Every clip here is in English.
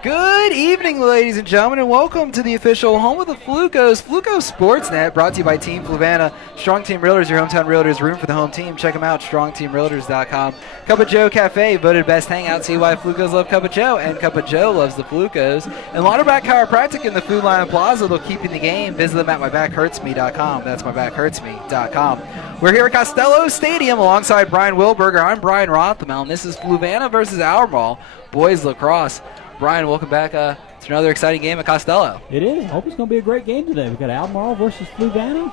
Good evening, ladies and gentlemen, and welcome to the official home of the Flukos, Fluco Sportsnet, brought to you by Team Fluvanna. Strong Team Realtors, your hometown realtors, room for the home team. Check them out, strongteamrealtors.com. Cup of Joe Cafe, voted best hangout. See why Flukos love Cup of Joe, and Cup of Joe loves the Flukos. And Lauterbach Chiropractic in the Food Line Plaza, they'll keep you in the game. Visit them at mybackhurtsme.com. That's mybackhurtsme.com. We're here at Costello Stadium alongside Brian Wilberger. I'm Brian Rothmel, and this is Fluvanna versus Albemarle boys lacrosse. Brian, welcome back to another exciting game at Costello. It is. I hope it's going to be a great game today. We've got Albemarle versus Fluvanna.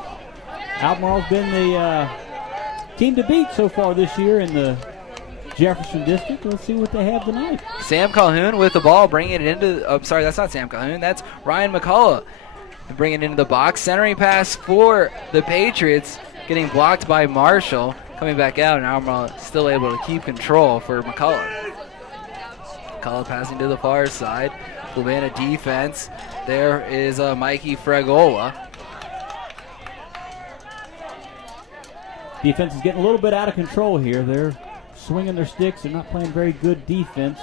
Albemarle's been the team to beat so far this year in the Jefferson District. Let's see what they have tonight. Sam Calhoun with the ball, bringing it into sorry, that's not Sam Calhoun. That's Ryan McCullough. Bringing it into the box. Centering pass for the Patriots, getting blocked by Marshall. Coming back out, and Albemarle still able to keep control for McCullough. McCullough passing to the far side. Fluvanna defense. There is Mikey Fregola. Defense is getting a little bit out of control here. They're swinging their sticks. They're not playing very good defense.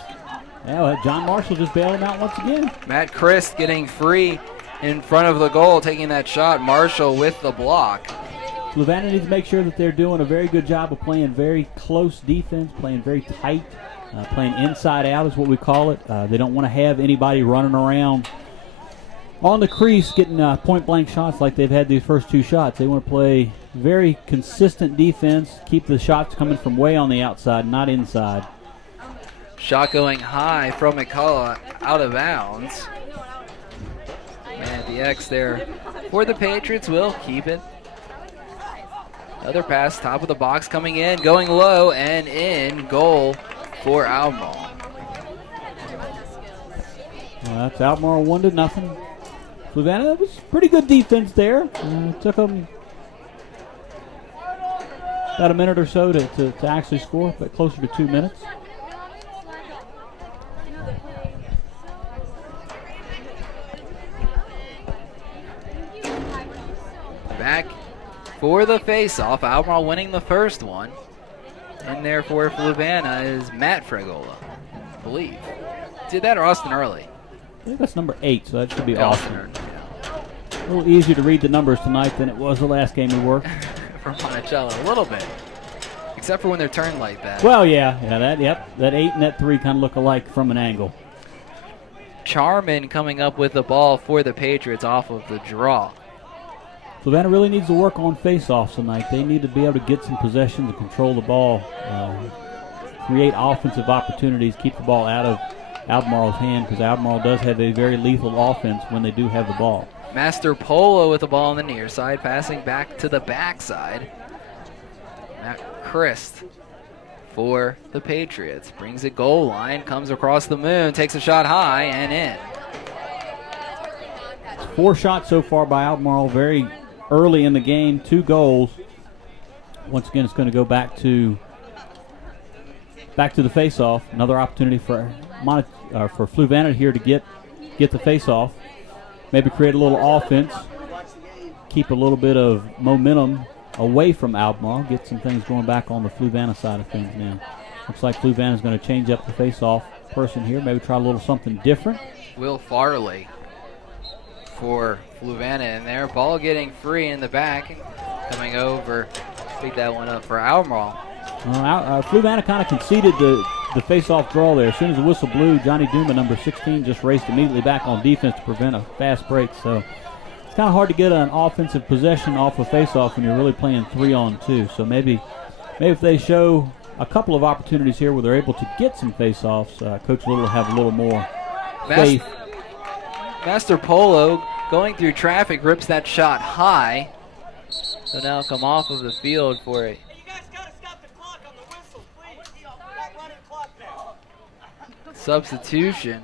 Now, John Marshall just bailed him out once again. Matt Christ getting free in front of the goal, taking that shot. Marshall with the block. Fluvanna needs to make sure that they're doing a very good job of playing very close defense, playing very tight. Playing inside out is what we call it. They don't want to have anybody running around on the crease getting point-blank shots like they've had these first two shots. They want to play very consistent defense, keep the shots coming from way on the outside, not inside. Shot going high from McCullough, out of bounds. And the X there for the Patriots will keep it. Another pass, top of the box coming in, going low and in, goal for Albemarle. Well, that's Albemarle 1-0. Fluvanna, that was pretty good defense there. Took them about a minute or so to actually score, but closer to 2 minutes. Back for the face-off. Albemarle winning the first one. And there for Fluvanna is Matt Fregola, I believe. Did that or Austin Early? I think that's number 8, so that should be Austin. Yeah. A little easier to read the numbers tonight than it was the last game we worked. For Monticello, a little bit. Except for when they're turned like that. Well, that 8 and that 3 kind of look alike from an angle. Charman coming up with the ball for the Patriots off of the draw. Fluvanna really needs to work on face-offs tonight. They need to be able to get some possession to control the ball, create offensive opportunities, keep the ball out of Albemarle's hand, because Albemarle does have a very lethal offense when they do have the ball. Master Polo with the ball on the near side, passing back to the backside. Matt Christ for the Patriots. Brings it goal line, comes across the moon, takes a shot high and in. 4 shots so far by Albemarle, very early in the game, 2 goals. Once again, it's going to go back to the face-off. Another opportunity for Fluvanna here to get the face-off. Maybe create a little offense, keep a little bit of momentum away from Albemarle, get some things going back on the Fluvanna side of things now. Looks like Fluvanna is going to change up the face-off person here, maybe try a little something different. Will Farley for Fluvanna in there. Ball getting free in the back. Coming over. Pick that one up for Albemarle. Fluvanna kind of conceded the face-off draw there. As soon as the whistle blew, Johnny Duma, number 16, just raced immediately back on defense to prevent a fast break. So it's kind of hard to get an offensive possession off a face-off when you're really playing 3-on-2. So maybe if they show a couple of opportunities here where they're able to get some face-offs, Coach Little will have a little more faith. Master Polo going through traffic, rips that shot high. So now come off of the field for it. Hey, you guys got to stop the clock on the whistles, please. We're not running the clock now. Substitution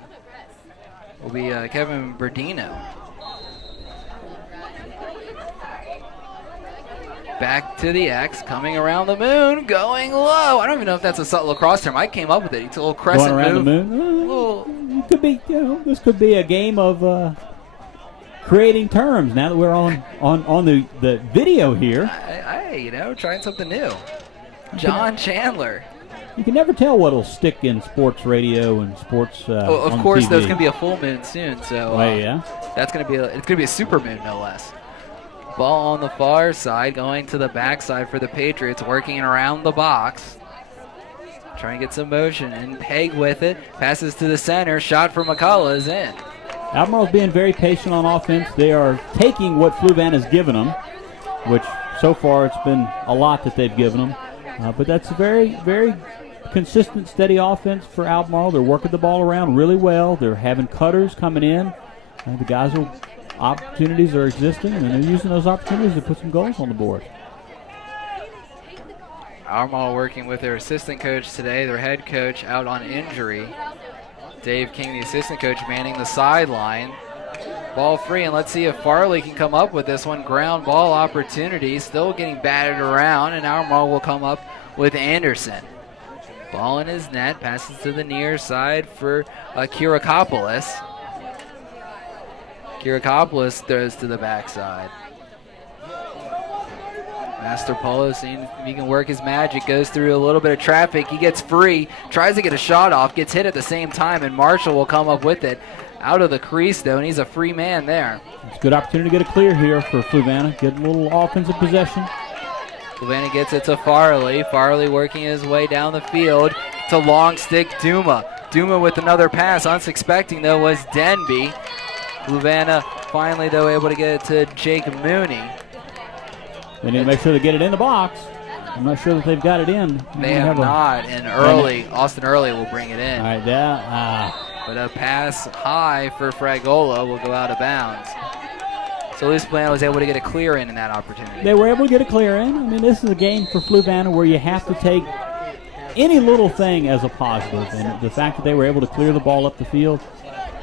will be Kevin Berdino. Back to the X, coming around the moon, going low. I don't even know if that's a subtle lacrosse term. I came up with it. It's a little crescent going around move. the moon. It could be, this could be a game of creating terms. Now that we're on the video here, Hey, trying something new. John Chandler You can never tell what'll stick in sports radio and sports Of on course, TV. there's going to be a full moon soon, so yeah. that's going to be it's going to be a super moon, no less. Ball on the far side, going to the backside for the Patriots, working around the box. Trying to get some motion, and Peg with it. Passes to the center. Shot for McCullough is in. Albemarle's being very patient on offense. They are taking what Fluvanna's given them, which so far it's been a lot that they've given them. But that's a very, very consistent, steady offense for Albemarle. They're working the ball around really well. They're having cutters coming in. The guys will, opportunities are existing, and they're using those opportunities to put some goals on the board. Albemarle working with their assistant coach today, their head coach out on injury. Dave King, the assistant coach, manning the sideline. Ball free, and let's see if Farley can come up with this one. Ground ball opportunity, still getting batted around, and Albemarle will come up with Anderson. Ball in his net, passes to the near side for Kirakopoulos. Kirakopoulos throws to the backside. Master Polo seeing if he can work his magic, goes through a little bit of traffic. He gets free, tries to get a shot off, gets hit at the same time, and Marshall will come up with it. Out of the crease, though, and he's a free man there. It's a good opportunity to get a clear here for Fluvanna. Get a little offensive possession. Fluvanna gets it to Farley. Farley working his way down the field to long stick Duma. Duma with another pass. Unsuspecting, though, was Denby. Fluvanna finally, though, able to get it to Jake Mooney. They need to make sure they get it in the box. I'm not sure that they've got it in. They have not, and Austin Early will bring it in. All right, But a pass high for Fragola will go out of bounds. So Luis Fluvanna was able to get a clear in that opportunity. They were able to get a clear in. I mean, this is a game for Fluvanna where you have to take any little thing as a positive. And the fact that they were able to clear the ball up the field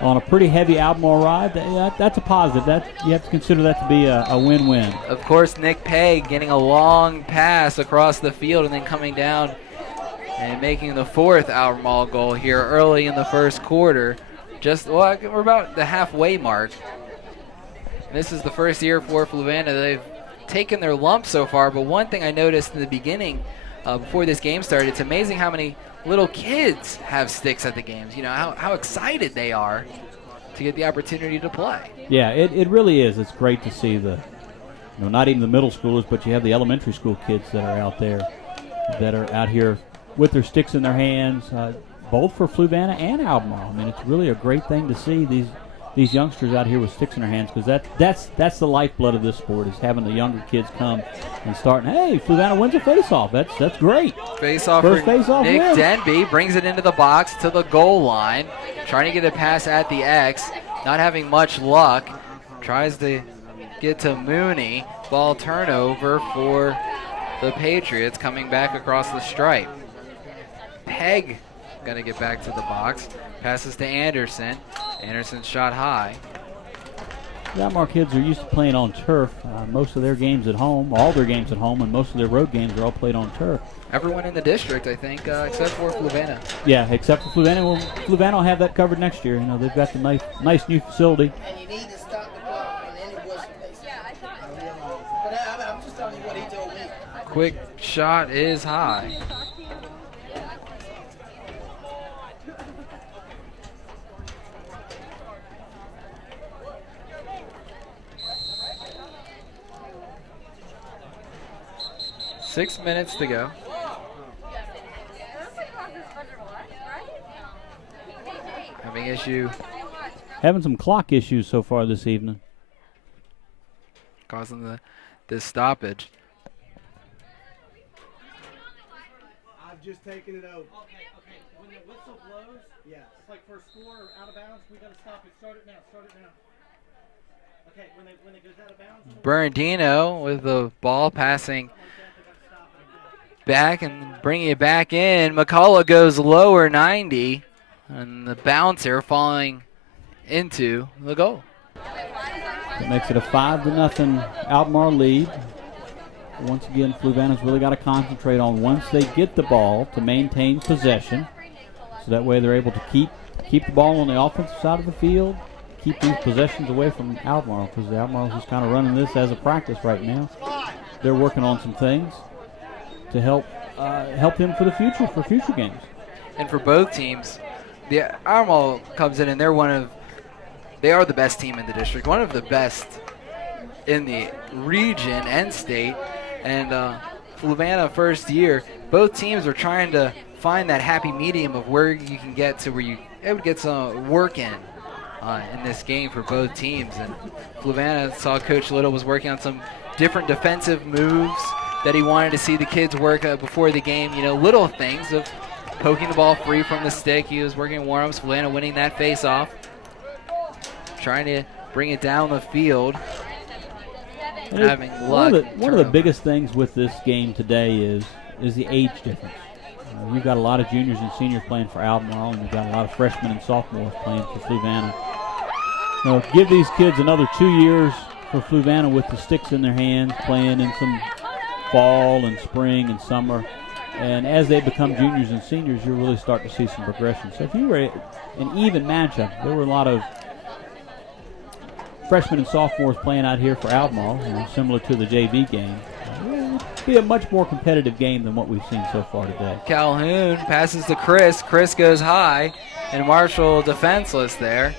on a pretty heavy Albemarle ride, that's a positive. You have to consider that to be a win-win. Of course, Nick Pegg getting a long pass across the field and then coming down and making the fourth Albemarle goal here early in the first quarter. We're about the halfway mark. This is the first year for Fluvanna. They've taken their lump so far, but one thing I noticed in the beginning, before this game started, it's amazing how many little kids have sticks at the games. You know, how excited they are to get the opportunity to play. Yeah, it really is. It's great to see not even the middle schoolers, but you have the elementary school kids that are out there, that are out here with their sticks in their hands, both for Fluvanna and Albemarle. I mean, it's really a great thing to see these youngsters out here with sticks in their hands, because that's the lifeblood of this sport, is having the younger kids come and starting. Hey, Fluvanna wins a face-off. That's great. Face-off First for face-off Nick win. Denby, brings it into the box to the goal line, trying to get a pass at the X, not having much luck. Tries to get to Mooney. Ball turnover for the Patriots, coming back across the stripe. Pegg going to get back to the box. Passes to Anderson. Anderson's shot high. The Albemarle kids are used to playing on turf. Most of their games at home, all their games at home, and most of their road games are all played on turf. Everyone in the district, I think, except for Fluvanna. Yeah, except for Fluvanna. Well, Fluvanna will have that covered next year. You know, they've got the nice new facility. And you need to stop the clock on any whistle. Yeah, I thought. But I'm just telling you what he told me. Quick shot is high. Six minutes to go. Having some clock issues so far this evening. Causing this stoppage. I've just taken it over. Okay. When the whistle blows, yeah, it's like for a score or out of bounds, we got to stop it. Start it now. Okay, when it goes out of bounds. Bernardino with the ball passing back and bringing it back in. McCullough goes lower 90, and the bouncer falling into the goal. That makes it a 5-0 Albemarle lead. Once again, Fluvanna's really got to concentrate on, once they get the ball, to maintain possession. So that way they're able to keep the ball on the offensive side of the field, keep these possessions away from Albemarle, because the Albemarle's just kind of running this as a practice right now. They're working on some things to help help him for the future, for future games. And for both teams, the Albemarle comes in and they are the best team in the district, one of the best in the region and state. And Fluvanna first year, both teams are trying to find that happy medium of where you can get to where you able to get some work in this game for both teams. And Fluvanna saw Coach Little was working on some different defensive moves that he wanted to see the kids work before the game. You know, little things of poking the ball free from the stick. He was working warm-ups. Fluvanna winning that face-off, trying to bring it down the field. And having luck. One of the biggest things with this game today is the age difference. You've got a lot of juniors and seniors playing for Albemarle, and you've got a lot of freshmen and sophomores playing for Fluvanna. You know, give these kids another 2 years for Fluvanna with the sticks in their hands, playing in some fall and spring and summer. And as they become juniors and seniors, you'll really start to see some progression. So if you were an even matchup, there were a lot of freshmen and sophomores playing out here for Albemarle, similar to the JV game. It would be a much more competitive game than what we've seen so far today. Calhoun passes to Chris. Chris goes high, and Marshall defenseless there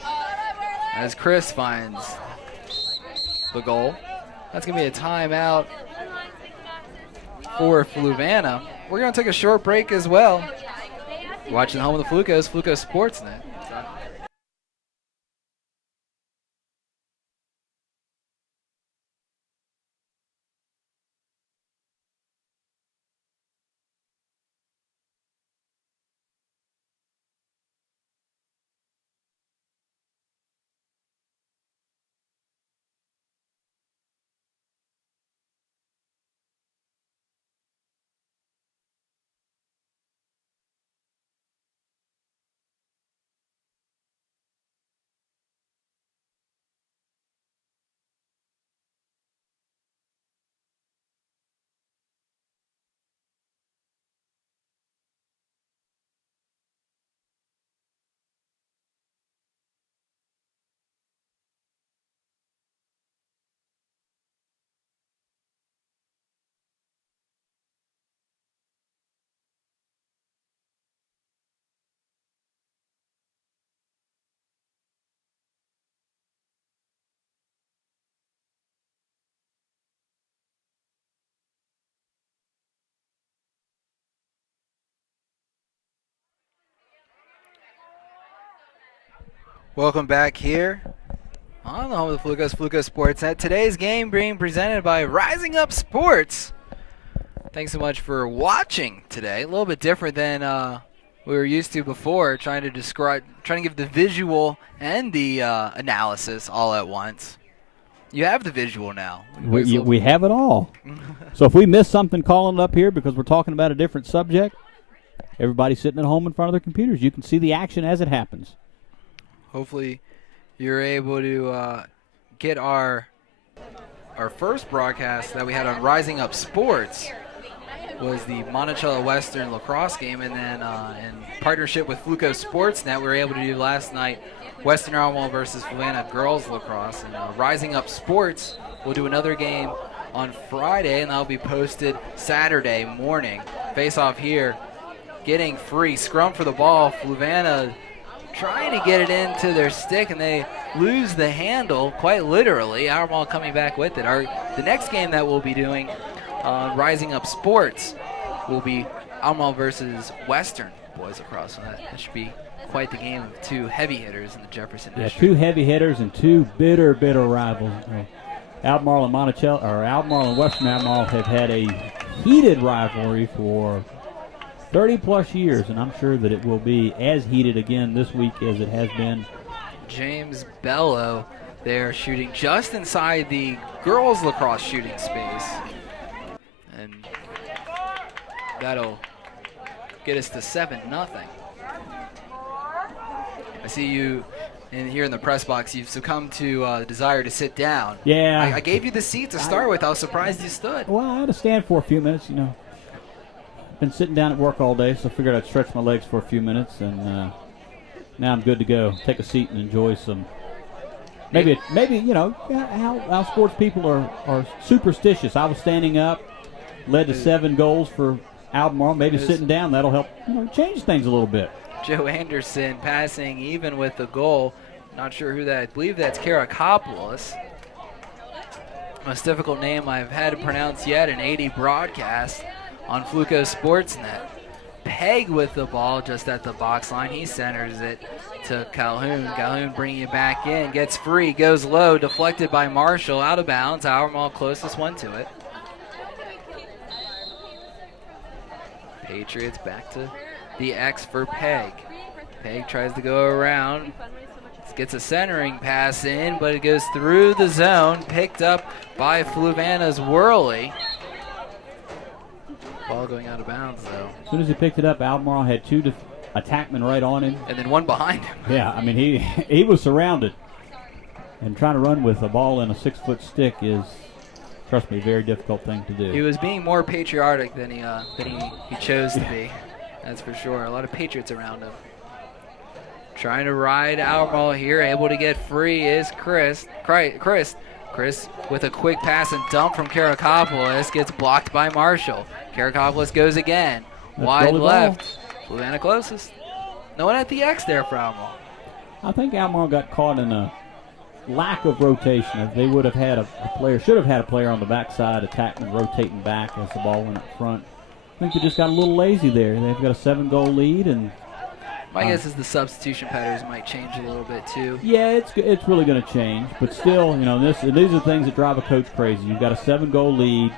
as Chris finds the goal. That's going to be a timeout for Fluvanna. We're going to take a short break as well. You're watching the home of the Flukos, Fluco Sportsnet. Welcome back here on the home of the Flukos, Fluco Sportsnet. Today's game being presented by Rising Up Sports. Thanks so much for watching today. A little bit different than we were used to before, trying to give the visual and the analysis all at once. You have the visual now. We have it all. So if we miss something calling it up here because we're talking about a different subject, everybody sitting at home in front of their computers, you can see the action as it happens. Hopefully you're able to get our first broadcast that we had on Rising Up Sports was the Monticello Western lacrosse game, and then in partnership with Fluco Sportsnet, we were able to do last night Western Albemarle versus Fluvanna girls lacrosse. And Rising Up Sports will do another game on Friday, and that'll be posted Saturday morning. Face off here, getting free scrum for the ball. Fluvanna trying to get it into their stick, and they lose the handle, quite literally. Albemarle coming back with it. The next game that we'll be doing on Rising Up Sports will be Albemarle versus Western boys lacrosse. So that should be quite the game of two heavy hitters in the Jefferson district. Two heavy hitters and two bitter rivals. Albemarle and Monticello, or Albemarle and Western Albemarle have had a heated rivalry for 30-plus years, and I'm sure that it will be as heated again this week as it has been. James Bello there shooting just inside the girls' lacrosse shooting space. And that'll get us to 7-0. I see you here in the press box. You've succumbed to the desire to sit down. Yeah. I gave you the seat to start with. I was surprised you stood. Well, I had to stand for a few minutes, Been sitting down at work all day, so I figured I'd stretch my legs for a few minutes, and now I'm good to go. Take a seat and enjoy some. Maybe how sports people are superstitious. I was standing up, led to 7 goals for Albemarle maybe sitting down. That'll help change things a little bit. Joe Anderson passing even with the goal. Not sure who that. I believe that's Karakopoulos. Most difficult name I've had to pronounce yet in 80 broadcast on Fluco Sportsnet. Peg with the ball just at the box line. He centers it to Calhoun. Calhoun bringing it back in. Gets free. Goes low. Deflected by Marshall. Out of bounds. Albemarle closest one to it. Patriots back to the X for Peg. Peg tries to go around. Gets a centering pass in, but it goes through the zone. Picked up by Fluvanna's Worley. Ball going out of bounds, though. As soon as he picked it up, Albemarle had two attackmen right on him. And then one behind him. Yeah, I mean, he was surrounded. And trying to run with a ball in a 6-foot stick is, trust me, a very difficult thing to do. He was being more patriotic than he chose to be. That's for sure. A lot of Patriots around him. Trying to ride Albemarle here, able to get free is Chris. Chris with a quick pass and dump from Karakopoulos gets blocked by Marshall. Karakopoulos goes again. Wide left. Fluvanna closest. No one at the X there for Albemarle. I think Albemarle got caught in a lack of rotation. If they would have had a player, should have had a player on the backside, attackman rotating back as the ball went up front. I think they just got a little lazy there. They've got a 7-goal lead, and my guess is the substitution patterns might change a little bit too. Yeah, it's really going to change, but still, these are things that drive a coach crazy. You've got a 7-goal lead.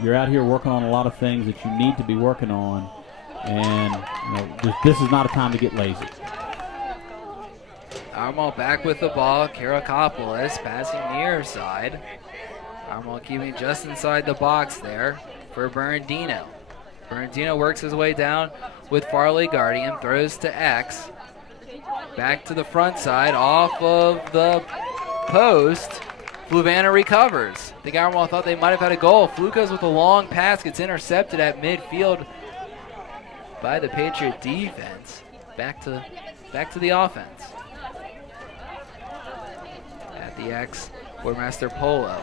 You're out here working on a lot of things that you need to be working on, and this is not a time to get lazy. Albemarle back with the ball. Karakopoulos passing near side. Albemarle keeping just inside the box there for Bernardino. Bernardino works his way down with Farley guarding him, throws to X. Back to the front side, off of the post. Fluvanna recovers. I think Albemarle thought they might have had a goal. Flucos with a long pass gets intercepted at midfield by the Patriot defense. Back to the offense. At the X for Master Polo.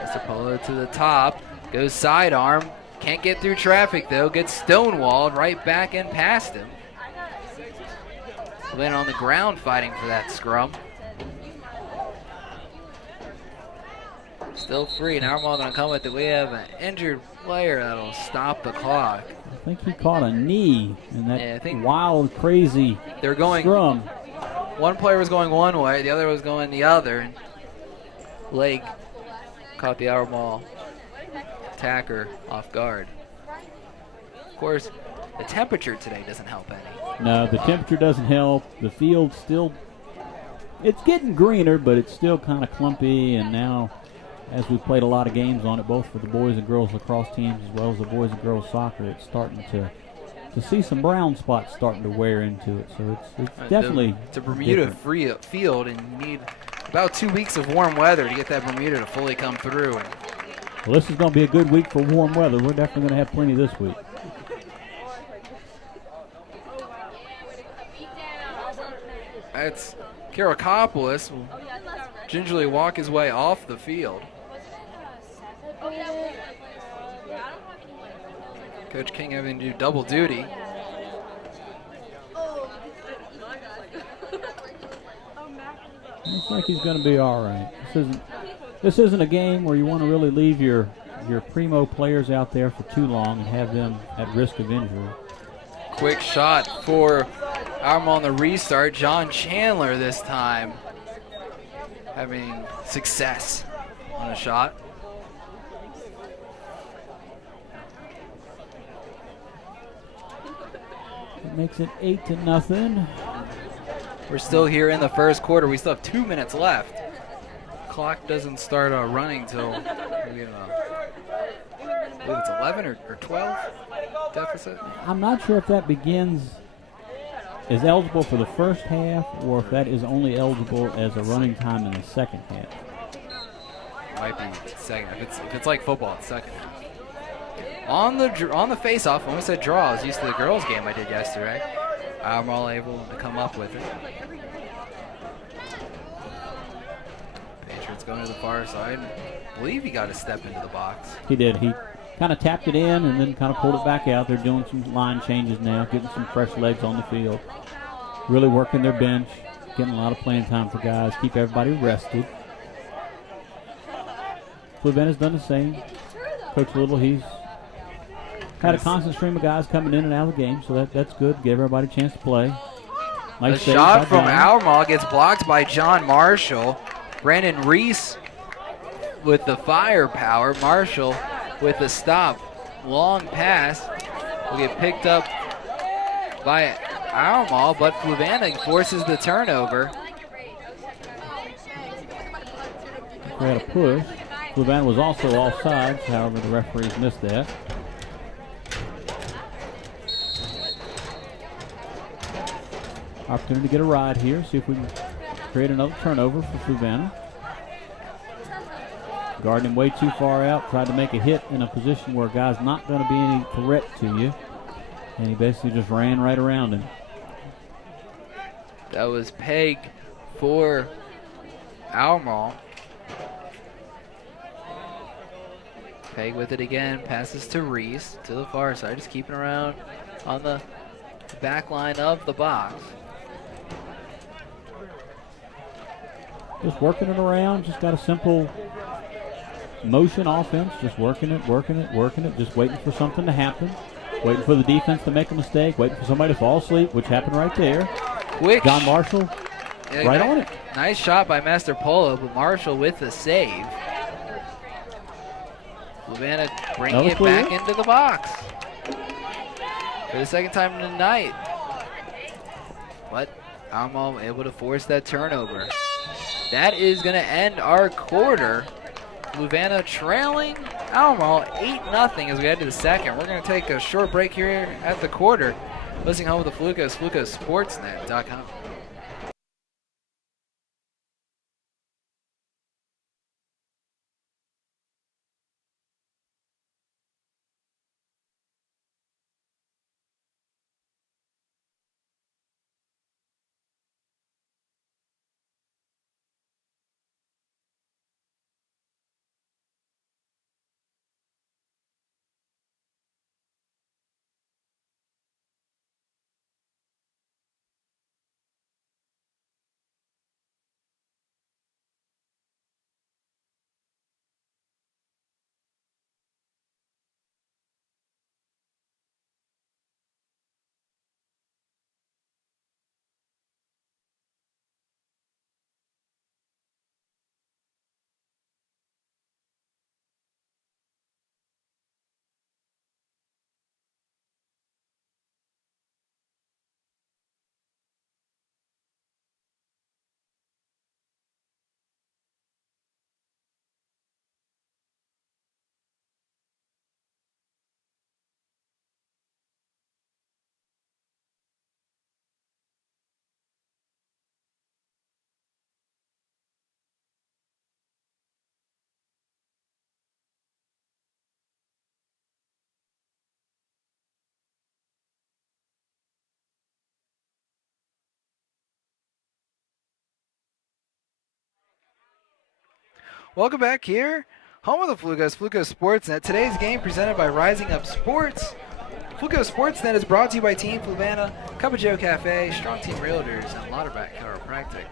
Master Polo to the top, goes sidearm. Can't get through traffic, though. Gets stonewalled right back and past him. Then on the ground fighting for that scrum. Still free. Now Albemarle going to come with it. We have an injured player that'll stop the clock. I think he caught a knee in that wild, crazy scrum. One player was going one way. The other was going the other. And leg caught the Albemarle attacker off guard. Of course, the temperature today doesn't help any. No, the temperature doesn't help. The field still, it's getting greener, but it's still kind of clumpy. And now, as we've played a lot of games on it, both for the boys and girls lacrosse teams as well as the boys and girls soccer, it's starting to see some brown spots starting to wear into it. So it's definitely it's a Bermuda free field, and you need about 2 weeks of warm weather to get that Bermuda to fully come through. Well, this is going to be a good week for warm weather. We're definitely going to have plenty this week. That's Karakopoulos will gingerly walk his way off the field. Coach King having to do double duty. Looks like he's going to be all right. This isn't a game where you want to really leave your primo players out there for too long and have them at risk of injury. Quick shot for Albemarle on the restart. John Chandler this time having success on a shot. It makes it 8-0. We're still here in the first quarter. We still have 2 minutes left. Clock doesn't start running till maybe I believe it's 11 or 12 deficit. I'm not sure if that is eligible for the first half or if that is only eligible as a running time in the second half. Might be second. If it's like football, it's second. On the face-off, when we said draw, I was used to the girls' game I did yesterday. Albemarle able to come up with it. Patriots going to the far side. I believe he got a step into the box. He did. kind of tapped it in and then kind of pulled it back out. They're doing some line changes now, getting some fresh legs on the field. Really working their bench, getting a lot of playing time for guys, keep everybody rested. Fluvanna's done the same. Coach Little, he's had a constant stream of guys coming in and out of the game, so that's good. Give everybody a chance to play. Nice A save shot by from Johnny. Albemarle gets blocked by John Marshall. Brandon Reese with the firepower. Marshall with the stop. Long pass will get picked up by Albemarle, but Fluvanna forces the turnover. We had a push. Fluvanna was also offsides, however the referees missed that. Opportunity to get a ride here, see if we can create another turnover for Fluvanna. Guarding him way too far out, tried to make a hit in a position where a guy's not going to be any threat to you. And he basically just ran right around him. That was Peg for Albemarle. Peg with it again, passes to Reese to the far side, just keeping around on the back line of the box. Just working it around, just got a simple motion offense, just working it, just waiting for something to happen, waiting for the defense to make a mistake, waiting for somebody to fall asleep, which happened right there. Quick. John Marshall right on it. Nice shot by Master Polo, but Marshall with the save. Fluvanna bringing it back into the box for the second time tonight. But Albemarle able to force that turnover. That is going to end our quarter. Fluvanna trailing Albemarle 8-0 as we head to the second. We're going to take a short break here at the quarter. Listening home with the Flucos, FlucosSportsNet.com. Welcome back here, home of the Flucos, Flucos Sportsnet. Today's game presented by Rising Up Sports. Flucos Sportsnet is brought to you by Team Fluvanna, Cup of Joe Cafe, Strong Team Realtors, and Lauterbach Chiropractic.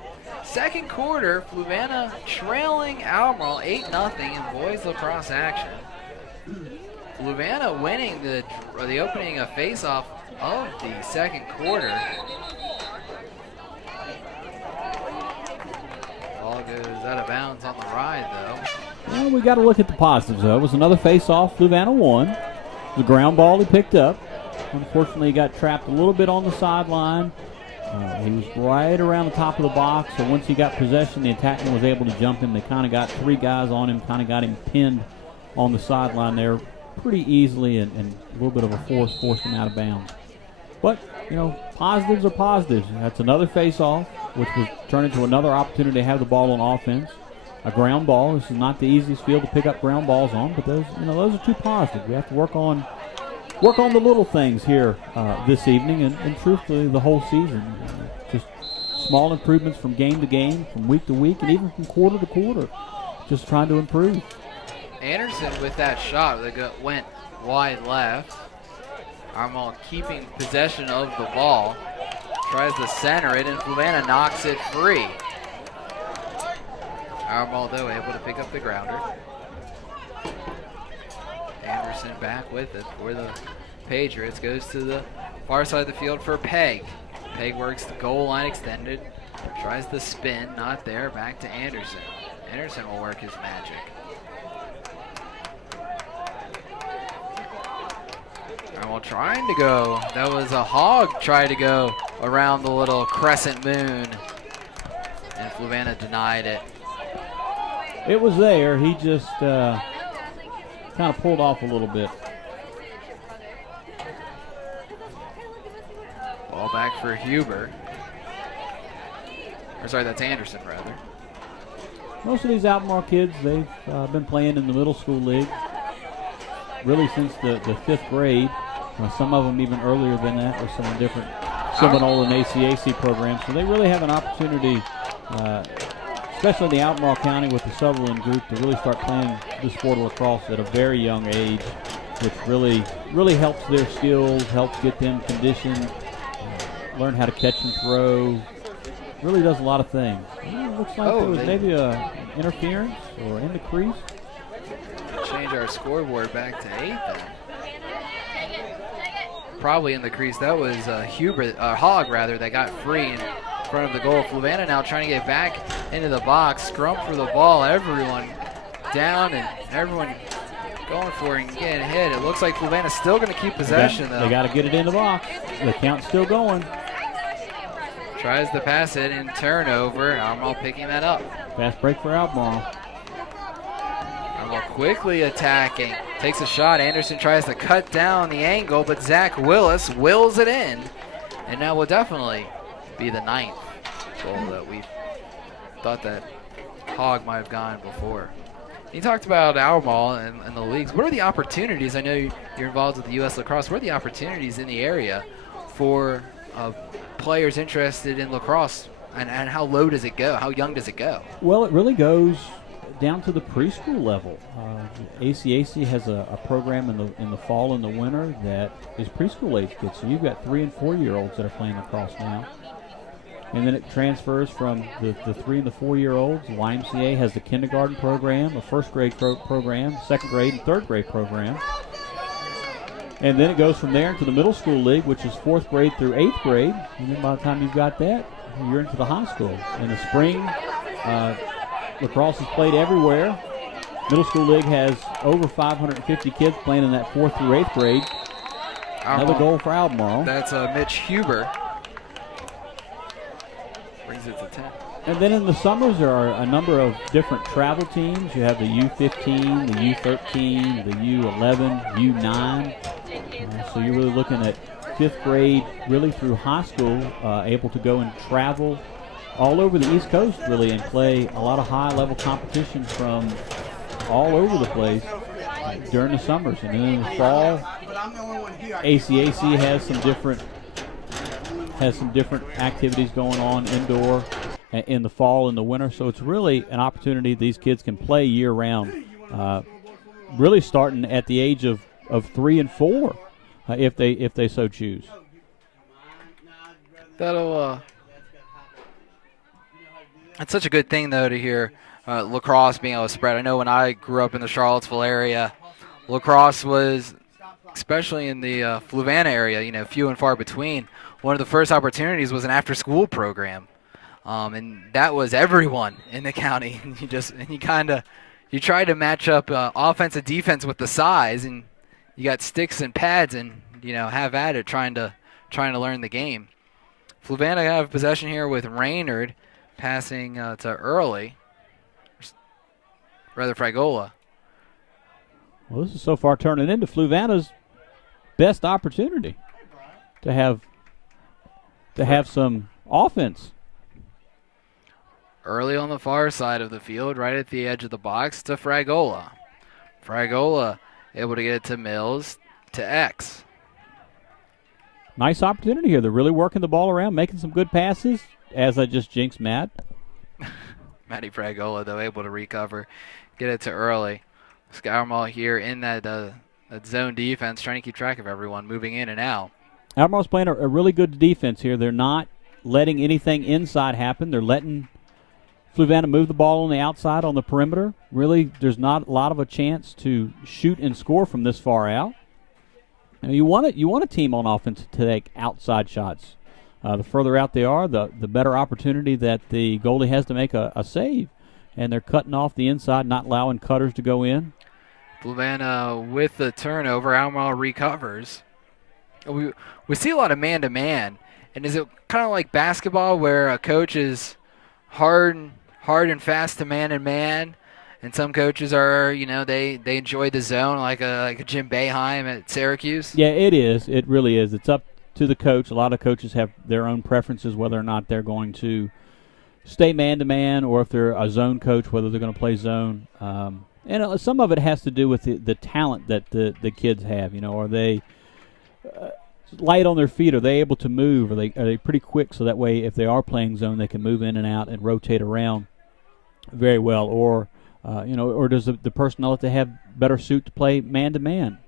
Second quarter, Fluvanna trailing Albemarle 8-0 in boys lacrosse action. Fluvanna winning the opening of face-off of the second quarter. Ball goes out of bounds on the ride, though. Well, we got to look at the positives, though. It was another face-off. Fluvanna won. The ground ball he picked up. Unfortunately, he got trapped a little bit on the sideline. He was right around the top of the box, so once he got possession, the attackman was able to jump him. They kind of got three guys on him, kind of got him pinned on the sideline there pretty easily, and a little bit of a forced him out of bounds. But, you know, positives are positives. That's another face-off, which was turned into another opportunity to have the ball on offense. A ground ball. This is not the easiest field to pick up ground balls on, but those are two positives. We have to work on the little things here this evening, and truthfully the whole season. Just small improvements from game to game, from week to week, and even from quarter to quarter. Just trying to improve. Anderson with that shot that went wide left. Albemarle keeping possession of the ball. Tries to center it, and Fluvanna knocks it free. Albemarle, though, able to pick up the grounder. Anderson back with it for the Patriots. Goes to the far side of the field for Peg. Peg works the goal line extended. Tries the spin, not there. Back to Anderson. Anderson will work his magic. Albemarle trying to go. That was a hog trying to go around the little crescent moon. And Fluvanna denied it. It was there. He just kind of pulled off a little bit. Ball back for Huber. Or sorry, that's Anderson, rather. Most of these Albemarle kids, they've been playing in the middle school league really since the 5th grade. Some of them even earlier than that with some different Seminole and ACAC programs. So they really have an opportunity, especially in the Albemarle County with the Sutherland group, to really start playing the sport of lacrosse at a very young age, which really helps their skills, helps get them conditioned, learn how to catch and throw. Really does a lot of things. It looks like there was maybe an interference or in the crease. Change our scoreboard back to 8 then. Probably in the crease. That was Hogg that got free in front of the goal. Fluvanna now trying to get back into the box. Scrum for the ball. Everyone down and everyone going for it and getting hit. It looks like Fluvanna's still going to keep possession, though. They got to get it in the box. The count's still going. Tries to pass it in turnover. Albemarle picking that up. Fast break for Albemarle. Albemarle quickly attacking. Takes a shot. Anderson tries to cut down the angle, but Zach Willis wills it in. And that will definitely be the 9th goal that we thought that Hogg might have gone before. You talked about Albemarle and the leagues. What are the opportunities? I know you're involved with the U.S. Lacrosse. What are the opportunities in the area for players interested in lacrosse, and how low does it go? How young does it go? Well, it really goes down to the preschool level. ACAC has a program in the fall and the winter that is preschool age kids. So you've got 3 and 4 year olds that are playing lacrosse now. And then it transfers from the 3 and the 4 year olds. YMCA has the kindergarten program, a first grade program, second grade and third grade program. And then it goes from there into the middle school league, which is 4th grade through 8th grade. And then by the time you've got that, you're into the high school. In the spring, lacrosse is played everywhere. Middle school league has over 550 kids playing in that 4th through 8th grade. Another goal for Albemarle. That's Mitch Huber. Brings it to 10. And then in the summers, there are a number of different travel teams. You have the U15, the U13, the U11, U9. So you're really looking at 5th grade, really through high school, able to go and travel all over the East Coast, really, and play a lot of high-level competition from all over the place during the summers. And then in the fall, ACAC has some different activities going on indoor in the fall and the winter. So it's really an opportunity these kids can play year-round, really starting at the age of 3 and 4. If they so choose. It's such a good thing, though, to hear lacrosse being able to spread. I know when I grew up in the Charlottesville area, lacrosse was, especially in the Fluvanna area, few and far between. One of the first opportunities was an after-school program, and that was everyone in the county. You try to match up offense and defense with the size, and you got sticks and pads, and have at it trying to learn the game. Fluvanna have possession here with Raynard passing to Early, rather Fragola. Well, this is so far turning into Fluvanna's best opportunity to have some offense. Early on the far side of the field, right at the edge of the box to Fragola. Fragola able to get it to Mills, to X. Nice opportunity here. They're really working the ball around, making some good passes, as I just jinxed Matt. Matty Fragola, though, able to recover, get it to Early. Albemarle here in that zone defense, trying to keep track of everyone moving in and out. Albemarle's playing a really good defense here. They're not letting anything inside happen. They're letting Fluvanna move the ball on the outside on the perimeter. Really, there's not a lot of a chance to shoot and score from this far out. And you want a team on offense to take outside shots. The further out they are, the better opportunity that the goalie has to make a save. And they're cutting off the inside, not allowing cutters to go in. Fluvanna with the turnover. Albemarle recovers. We see a lot of man-to-man. And is it kind of like basketball where a coach is hard and fast to man-and-man, and some coaches are, they enjoy the zone like a Jim Boeheim at Syracuse? Yeah, it is. It really is. It's up to the coach. A lot of coaches have their own preferences whether or not they're going to stay man-to-man or if they're a zone coach, whether they're going to play zone. And some of it has to do with the talent that the kids have. Are they light on their feet? Are they able to move? Are they pretty quick so that way if they are playing zone they can move in and out and rotate around very well? Or or does the personnel that they have better suit to play man-to-man?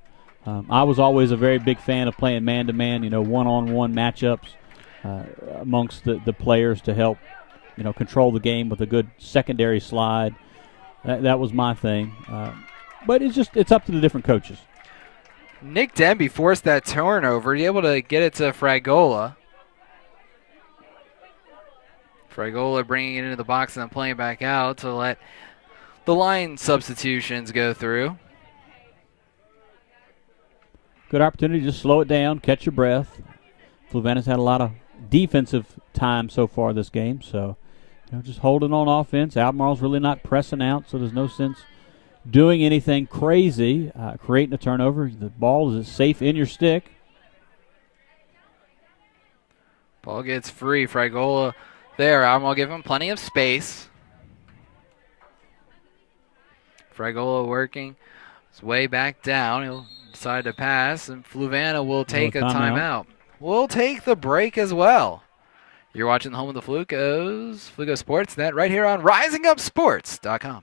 I was always a very big fan of playing man-to-man, one-on-one matchups amongst the players to help, control the game with a good secondary slide. That was my thing. But it's up to the different coaches. Nick Denby forced that turnover. He's able to get it to Fragola. Fragola bringing it into the box and then playing back out to let the line substitutions go through. Good opportunity to just slow it down, catch your breath. Fluvanna's had a lot of defensive time so far this game, so just holding on offense. Albemarle's really not pressing out, so there's no sense doing anything crazy, creating a turnover. The ball is safe in your stick. Ball gets free. Fragola there. Albemarle give him plenty of space. Fragola working his way back down. He'll decide to pass, and Fluvanna will take a timeout. We'll take the break as well. You're watching the home of the Flugos, Flugo Sportsnet, right here on RisingUpSports.com.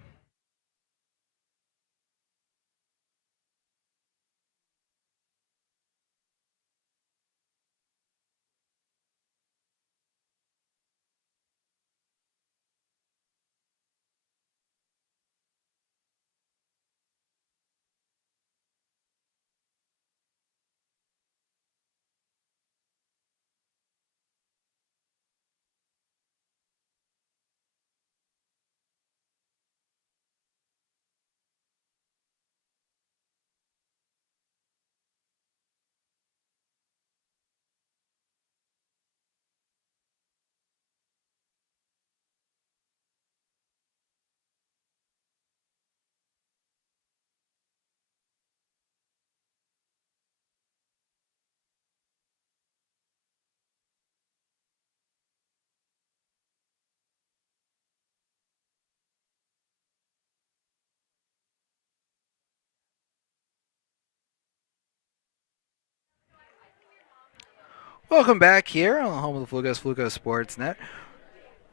Welcome back here on the home of the Flugos, Flugo Sportsnet.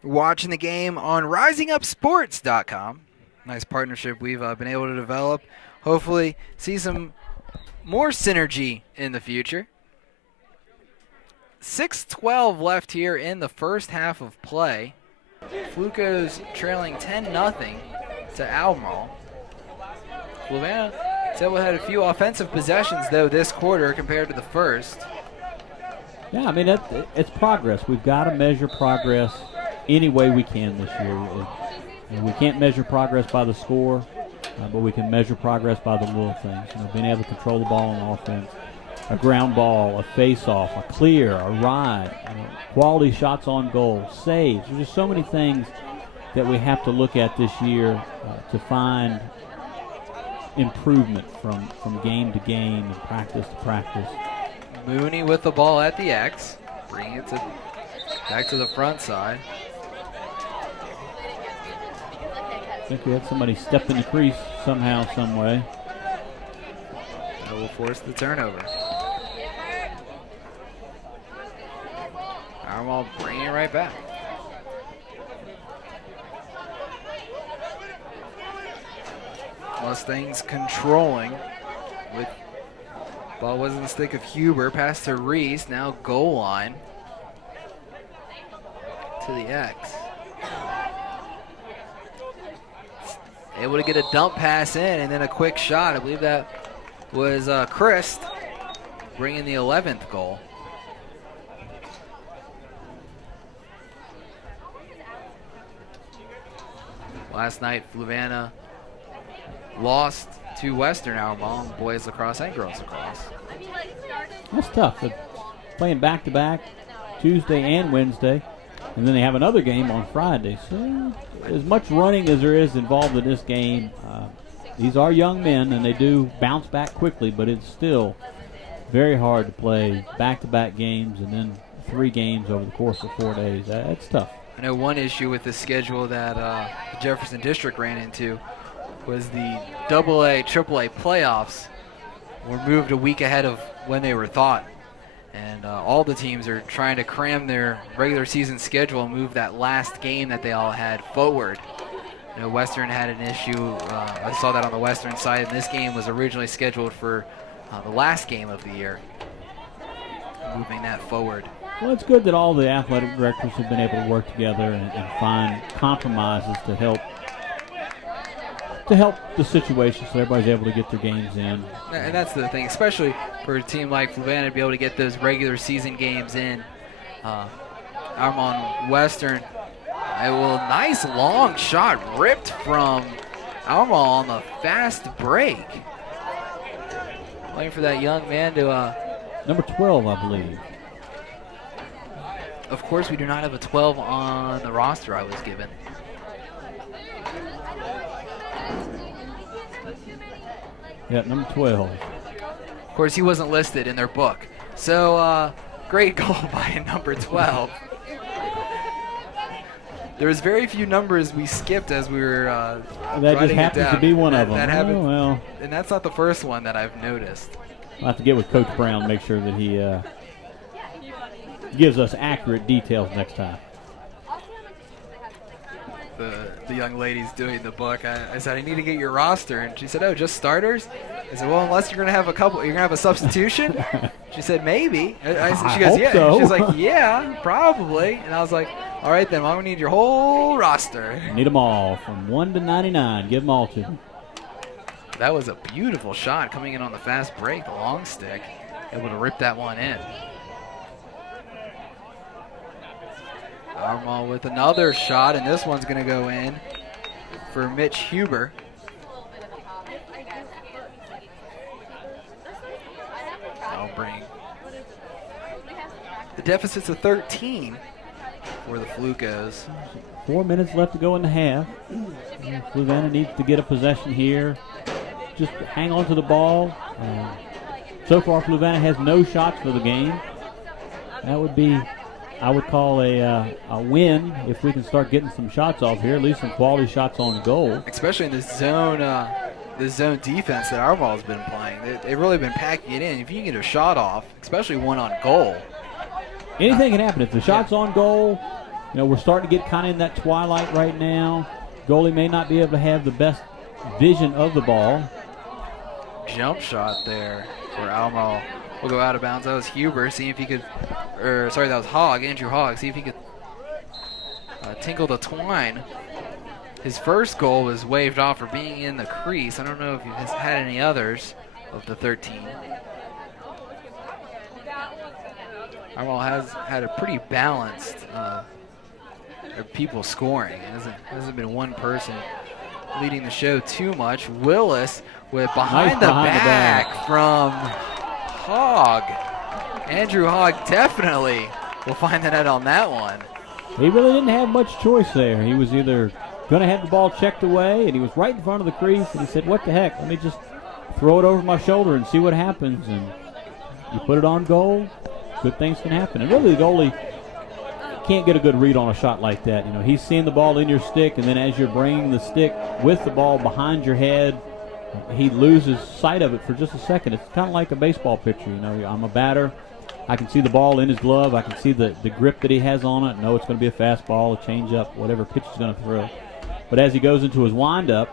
We're watching the game on RisingUpSports.com. Nice partnership we've been able to develop. Hopefully see some more synergy in the future. 6:12 left here in the first half of play. Flugos trailing 10-0 to Albemarle. Fluvanna still had a few offensive possessions, though, this quarter compared to the first. Yeah, I mean, it's progress. We've got to measure progress any way we can this year. We can't measure progress by the score, but we can measure progress by the little things. Being able to control the ball on offense, a ground ball, a face-off, a clear, a ride, quality shots on goal, saves. There's just so many things that we have to look at this year to find improvement from game to game and practice to practice. Mooney with the ball at the X, bringing it back to the front side. I think we had somebody step in the crease somehow, some way. That will force the turnover. Albemarle bringing it right back. Mustangs controlling with ball was in the stick of Huber. Pass to Reese. Now goal line to the X. Able to get a dump pass in and then a quick shot. I believe that was Christ bringing the 11th goal. Last night, Fluvanna lost to Western Albemarle in boys lacrosse and girls lacrosse. That's tough. They're playing back-to-back Tuesday and Wednesday, and then they have another game on Friday. So as much running as there is involved in this game, these are young men, and they do bounce back quickly, but it's still very hard to play back-to-back games and then 3 games over the course of 4 days. That's tough. I know one issue with the schedule that the Jefferson District ran into was the AA, AAA playoffs were moved a week ahead of when they were thought. And all the teams are trying to cram their regular season schedule and move that last game that they all had forward. You know, Western had an issue. I saw that on the Western side, and this game was originally scheduled for the last game of the year, moving that forward. Well, it's good that all the athletic directors have been able to work together and find compromises to help the situation so everybody's able to get their games in. And that's the thing, especially for a team like Fluvanna to be able to get those regular season games in. I'm on Western. Nice long shot ripped from Albemarle on the fast break. Waiting for that young man to... Number 12, I believe. Of course, we do not have a 12 on the roster I was given. Yeah, number 12. Of course, he wasn't listed in their book. So, great goal by number 12. There was very few numbers we skipped as we were that just happens to be one of them. That happened, well. And that's not the first one that I've noticed. I'll have to get with Coach Brown, make sure that he gives us accurate details next time. The young lady's doing the book. I said, I need to get your roster. And she said, oh, just starters? I said, well, unless you're going to have you're going to have a substitution? She said, maybe. She goes, yeah. So. She's like, yeah, probably. And I was like, all right, then, I'm going to need your whole roster. Need them all from 1 to 99. Give them all to them. That was a beautiful shot coming in on the fast break, the long stick. Able to rip that one in. Albemarle with another shot, and this one's going to go in for Mitch Huber. That'll bring the deficit's of 13 for the Flukos. 4 minutes left to go in the half. Fluvanna needs to get a possession here. Just hang on to the ball. So far, Fluvanna has no shots for the game. That would be, I would call a win if we can start getting some shots off here, at least some quality shots on goal. Especially in this zone defense that Albemarle has been playing. They've really been packing it in. If you can get a shot off, especially one on goal. Anything can happen. If the shot's on goal, we're starting to get kind of in that twilight right now. Goalie may not be able to have the best vision of the ball. Jump shot there for Albemarle. We'll go out of bounds. That was Huber. See if he could, that was Hogg, Andrew Hogg. See if he could tinkle the twine. His first goal was waved off for being in the crease. I don't know if he has had any others of the 13. Albemarle has had a pretty balanced people scoring. It hasn't been one person leading the show too much. Willis with behind the back from Hogg. Andrew Hogg definitely will find the net on that one. He really didn't have much choice there. He was either going to have the ball checked away, and he was right in front of the crease, and he said, what the heck, let me just throw it over my shoulder and see what happens. And you put it on goal, good things can happen. And really the goalie can't get a good read on a shot like that. He's seeing the ball in your stick, and then as you're bringing the stick with the ball behind your head, he loses sight of it for just a second. It's kind of like a baseball pitcher. I'm a batter. I can see the ball in his glove. I can see the grip that he has on it. Know it's going to be a fastball, a changeup, whatever pitch he's going to throw. But as he goes into his windup,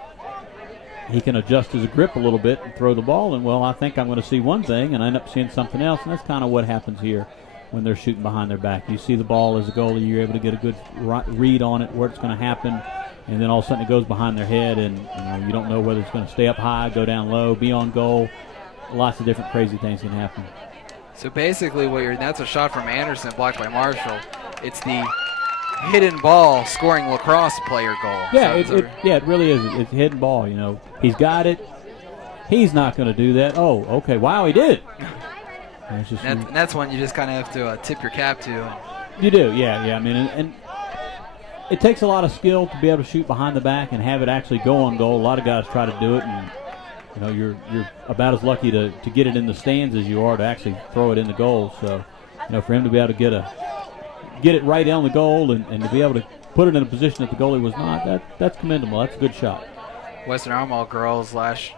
he can adjust his grip a little bit and throw the ball. And, well, I think I'm going to see one thing, and I end up seeing something else. And that's kind of what happens here when they're shooting behind their back. You see the ball as a goalie, you're able to get a good read on it, where it's going to happen. And then all of a sudden it goes behind their head, and you don't know whether it's going to stay up high, go down low, be on goal. Lots of different crazy things can happen. So basically that's a shot from Anderson blocked by Marshall. It's the hidden ball scoring lacrosse player goal. Yeah, So it really is. It's a hidden ball, He's got it. He's not going to do that. Oh, okay. Wow, he did it. And that's one you just kind of have to tip your cap to. You do, yeah. I mean, and it takes a lot of skill to be able to shoot behind the back and have it actually go on goal. A lot of guys try to do it, and you're about as lucky to get it in the stands as you are to actually throw it in the goal. So, for him to be able to get it right on the goal and to be able to put it in a position that the goalie was not, that's commendable. That's a good shot. Western Albemarle girls last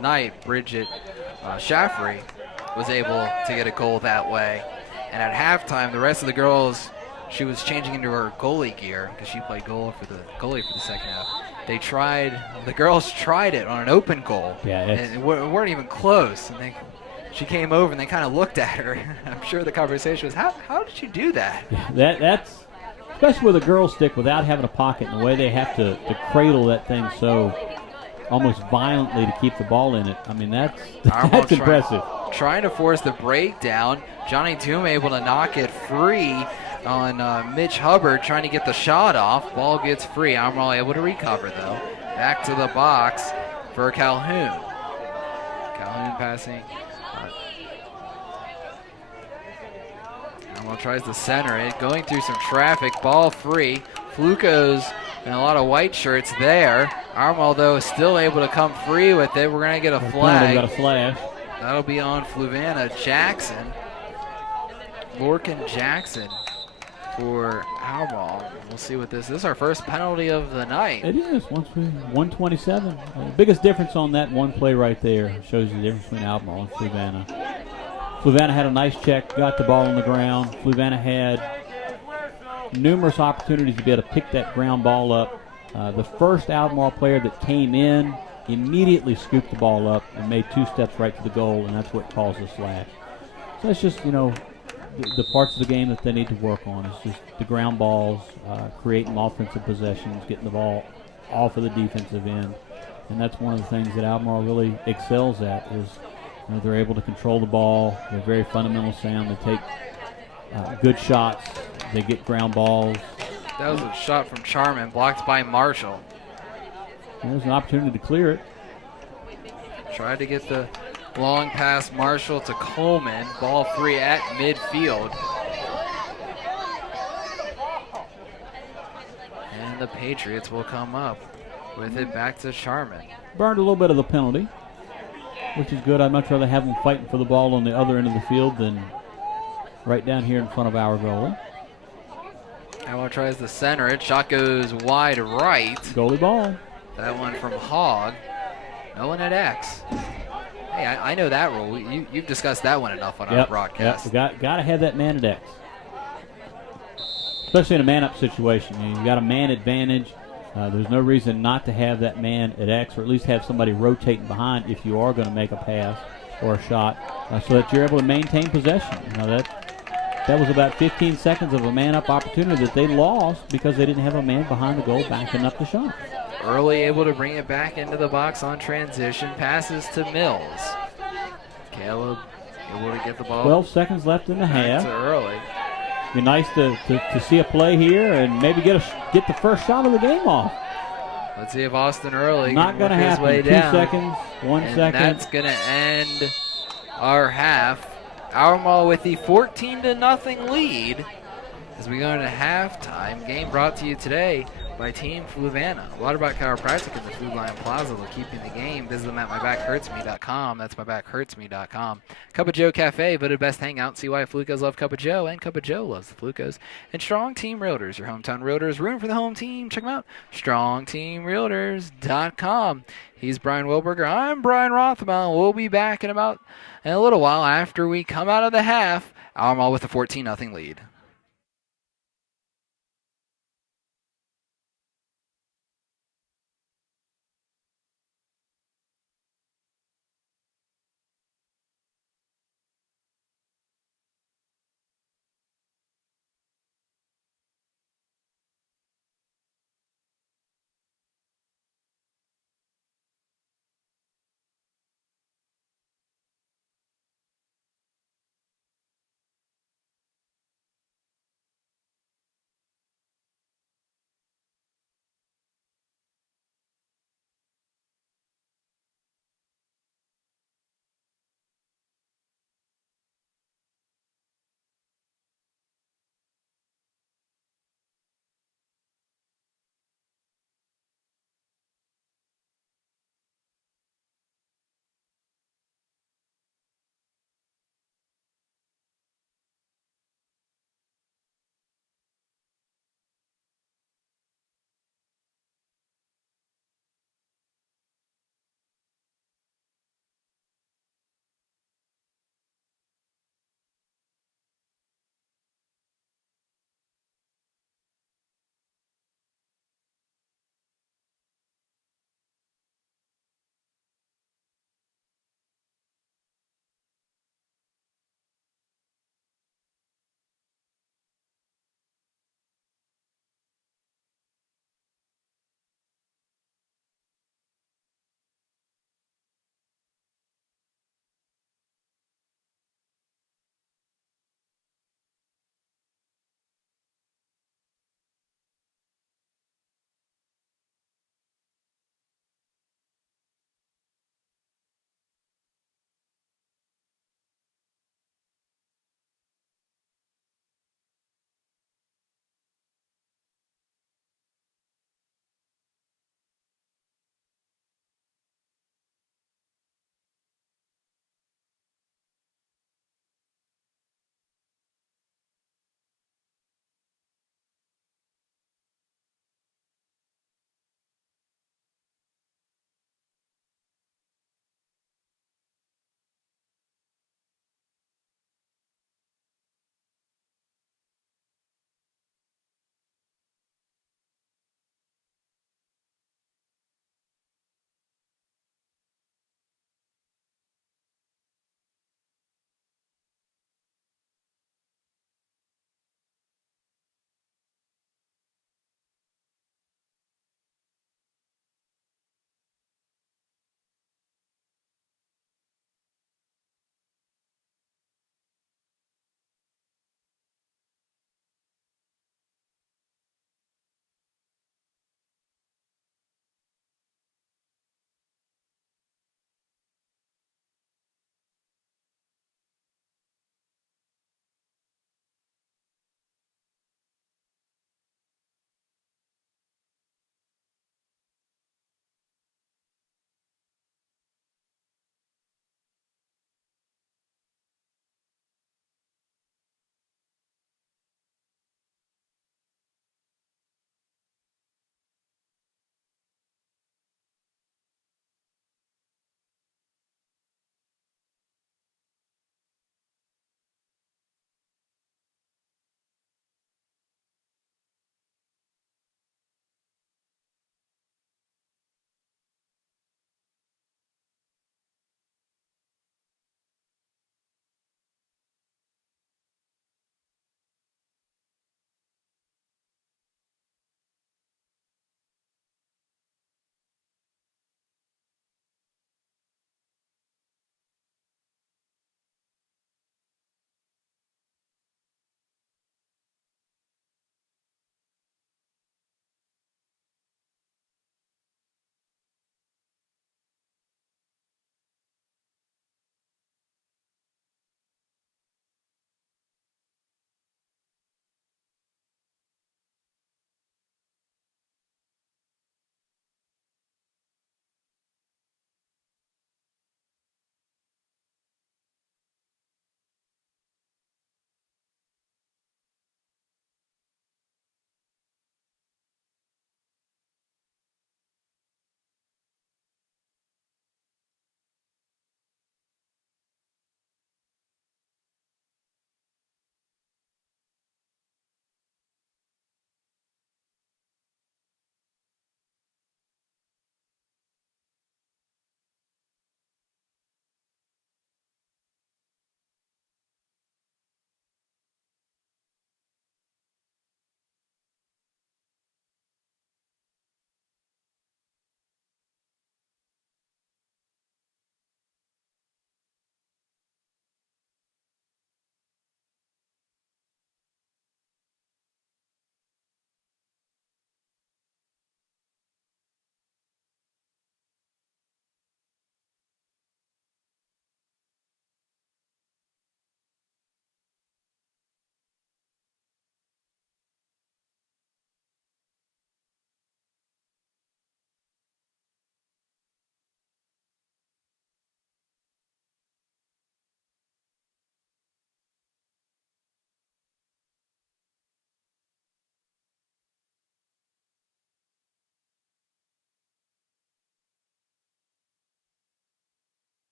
night, Bridget Shaffrey was able to get a goal that way. And at halftime, the rest of the girls, she was changing into her goalie gear because she played goalie for the second half. The girls tried it on an open goal. Yeah, and it weren't even close. And she came over and they kind of looked at her. I'm sure the conversation was, how did you do that? Yeah, that's especially with a girl stick without having a pocket and the way they have to cradle that thing so almost violently to keep the ball in it. I mean, that's impressive. Trying to force the breakdown. Johnny Toom able to knock it free on Mitch Hubbard, trying to get the shot off. Ball gets free. Albemarle able to recover, though. Back to the box for Calhoun. Calhoun passing. Albemarle tries to center it. Going through some traffic. Ball free. Fluco's and a lot of white shirts there. Albemarle, though, is still able to come free with it. We're going to get a flag. Got a flash. That'll be on Fluvanna. Jackson. Lorcan Jackson for Albemarle. We'll see what this is. Our first penalty of the night. It is. 127. The biggest difference on that one play right there shows you the difference between Albemarle and Fluvanna. Fluvanna had a nice check, got the ball on the ground. Fluvanna had numerous opportunities to be able to pick that ground ball up. The first Albemarle player that came in immediately scooped the ball up and made 2 steps right to the goal, and that's what caused the slash. So it's just, the parts of the game that they need to work on is just the ground balls, creating offensive possessions, getting the ball off of the defensive end. And that's one of the things that Albemarle really excels at is they're able to control the ball. They're very fundamental sound. They take good shots. They get ground balls. That was a shot from Charman, blocked by Marshall. There's an opportunity to clear it. Tried to get the long pass Marshall to Coleman. Ball free at midfield. And the Patriots will come up with it back to Charman. Burned a little bit of the penalty, which is good. I'd much rather have them fighting for the ball on the other end of the field than right down here in front of our goalie. Albemarle tries to center it. Shot goes wide right. Goalie ball. That one from Hogg. No one at X. Hey, I know that rule. You've discussed that one enough on our broadcast. Yep. Got to have that man at X. Especially in a man-up situation. You've got a man advantage. There's no reason not to have that man at X, or at least have somebody rotating behind if you are going to make a pass or a shot, so that you're able to maintain possession. That was about 15 seconds of a man-up opportunity that they lost because they didn't have a man behind the goal backing up the shot. Early able to bring it back into the box on transition. Passes to Mills. Caleb able to get the ball. 12 seconds left in the half. To Early. Be nice to see a play here and maybe get the first shot of the game off. Let's see if Austin Early not going to happen. Way 2 down. seconds, 1 second. That's going to end our half. Albemarle with the 14-0 lead as we go into halftime. Game brought to you today by Team Fluvanna. Waterbuck Chiropractic in the Food Lion Plaza will keep you in the game. Visit them at mybackhurtsme.com. That's mybackhurtsme.com. Cup of Joe Cafe, voted best hangout. See why Flucos love Cup of Joe, and Cup of Joe loves the Flucos. And Strong Team Realtors, your hometown realtors, room for the home team. Check them out, strongteamrealtors.com. He's Brian Wilberger. I'm Brian Rothmel. We'll be back in a little while after we come out of the half. Albemarle with a 14-0 lead.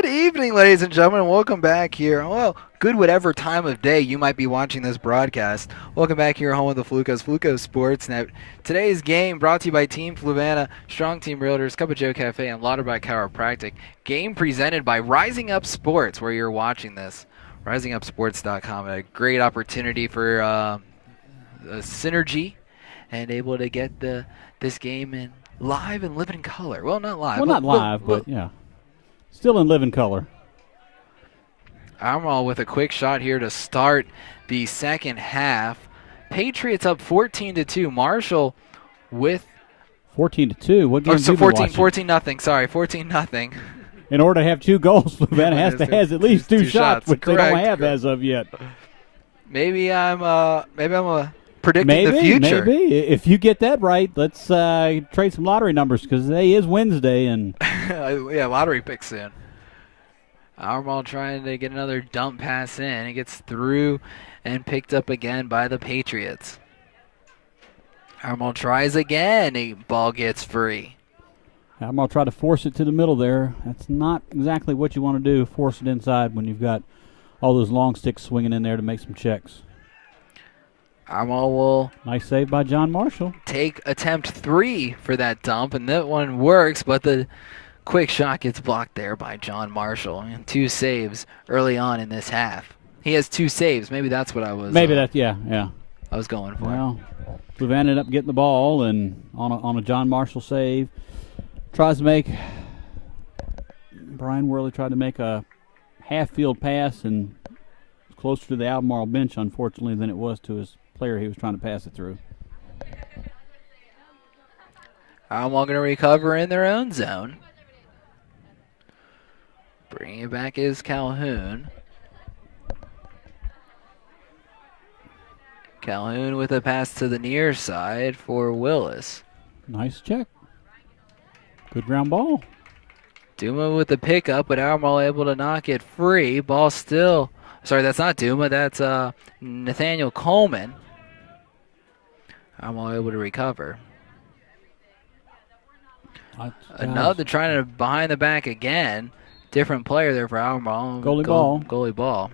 Good evening, ladies and gentlemen. Welcome back here. Well, good whatever time of day you might be watching this broadcast. Welcome back here home with the Flucos Sportsnet. Today's game brought to you by Team Fluvanna, Strong Team Realtors, Cup of Joe Cafe, and Lauterbach Chiropractic. Game presented by Rising Up Sports, where you're watching this. RisingUpSports.com. A great opportunity for synergy and able to get this game in live and live in color. Well, not live. Well, not live, but yeah. Still in living color. Albemarle with a quick shot here to start the second half. Patriots up 14-2. Marshall with 14-2. What game? 14 nothing. Sorry, 14 nothing. In order to have 2 goals, Fluvanna has at least two shots, which Correct. they don't have as of yet. Maybe I'm predicting the future. Maybe. If you get that right, let's trade some lottery numbers because today is Wednesday and yeah, lottery pick soon. Albemarle trying to get another dump pass in. It gets through and picked up again by the Patriots. Albemarle tries again. A ball gets free. Albemarle try to force it to the middle there. That's not exactly what you want to do, force it inside when you've got all those long sticks swinging in there to make some checks. Albemarle will nice save by John Marshall. Take attempt 3 for that dump, and that one works, but the quick shot gets blocked there by John Marshall. And 2 saves early on in this half. He has 2 saves. Maybe that's what I was. I was going for. Well, we've ended up getting the ball, and on a John Marshall save, tries to make Brian Worley tried to make a half-field pass, and it's closer to the Albemarle bench, unfortunately, than it was to his player he was trying to pass it through. Albemarle going to recover in their own zone. Bringing it back is Calhoun. Calhoun with a pass to the near side for Willis. Nice check. Good ground ball. Duma with the pickup, but Albemarle able to knock it free. Ball still. Sorry, that's not Duma. That's Nathaniel Coleman. Albemarle able to recover. Another trying to behind the back again. Different player there for Albemarle. Goalie ball.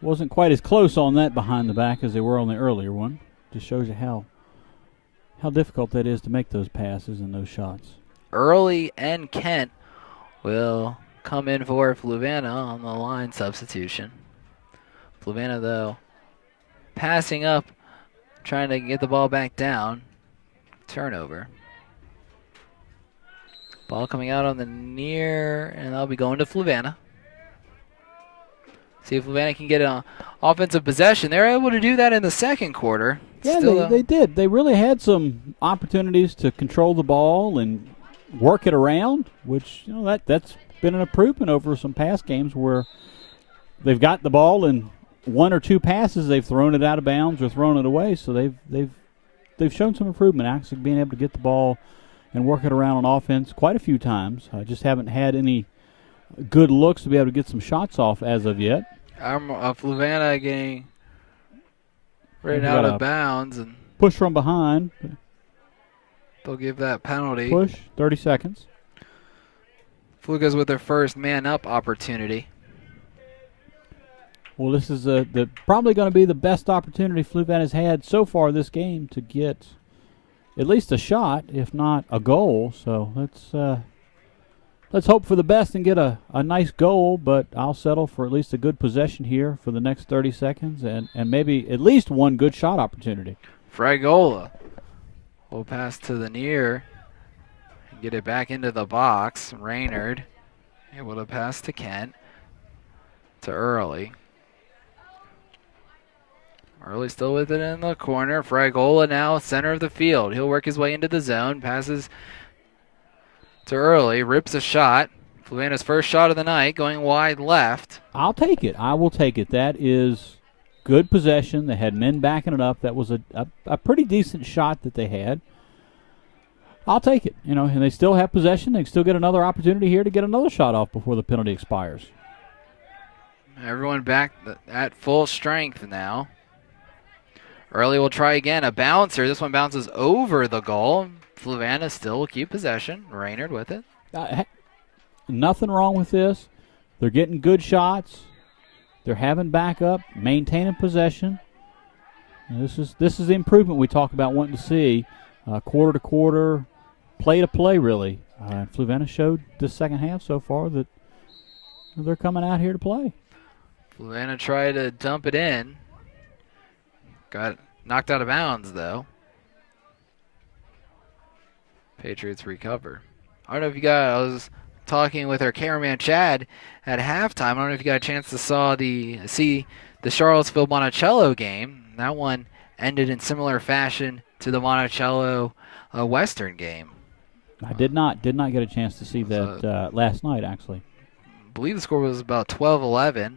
Wasn't quite as close on that behind the back as they were on the earlier one. Just shows you how difficult that is to make those passes and those shots. Early and Kent will come in for Fluvanna on the line substitution. Fluvanna, though, passing up, trying to get the ball back down. Turnover. Ball coming out on the near, and that'll be going to Fluvanna. See if Fluvanna can get an offensive possession. They're able to do that in the second quarter. Yeah, they did. They really had some opportunities to control the ball and work it around, which that's been an improvement over some past games where they've got the ball and 1 or 2 passes they've thrown it out of bounds or thrown it away. So they've shown some improvement, actually being able to get the ball and work it around on offense quite a few times. I just haven't had any good looks to be able to get some shots off as of yet. Fluvanna getting right out of bounds and push from behind. They'll give that penalty. Push, 30 seconds. Flugas with their first man-up opportunity. Well, this is probably going to be the best opportunity Fluvanna has had so far this game to get at least a shot, if not a goal. So let's hope for the best and get a nice goal, but I'll settle for at least a good possession here for the next 30 seconds and maybe at least one good shot opportunity. Fragola will pass to the near and get it back into the box. Raynard able to pass to Kent, to Early. Early still with it in the corner. Fragola now center of the field. He'll work his way into the zone, passes to Early, rips a shot. Fluvanna's first shot of the night, going wide left. I'll take it. I will take it. That is good possession. They had men backing it up. That was a pretty decent shot that they had. I'll take it. And they still have possession. They still get another opportunity here to get another shot off before the penalty expires. Everyone back at full strength now. Early will try again. A bouncer. This one bounces over the goal. Fluvanna still will keep possession. Raynard with it. nothing wrong with this. They're getting good shots. They're having backup, maintaining possession. And this is the improvement we talk about wanting to see, quarter to quarter, play to play, really. Fluvanna showed this second half so far that they're coming out here to play. Fluvanna tried to dump it in. Got knocked out of bounds, though. Patriots recover. I don't know if you got, I was talking with our cameraman Chad at halftime. I don't know if you got a chance to see the Charlottesville Monticello game. That one ended in similar fashion to the Monticello Western game. I did not get a chance to see that last night, actually. I believe the score was about 12-11.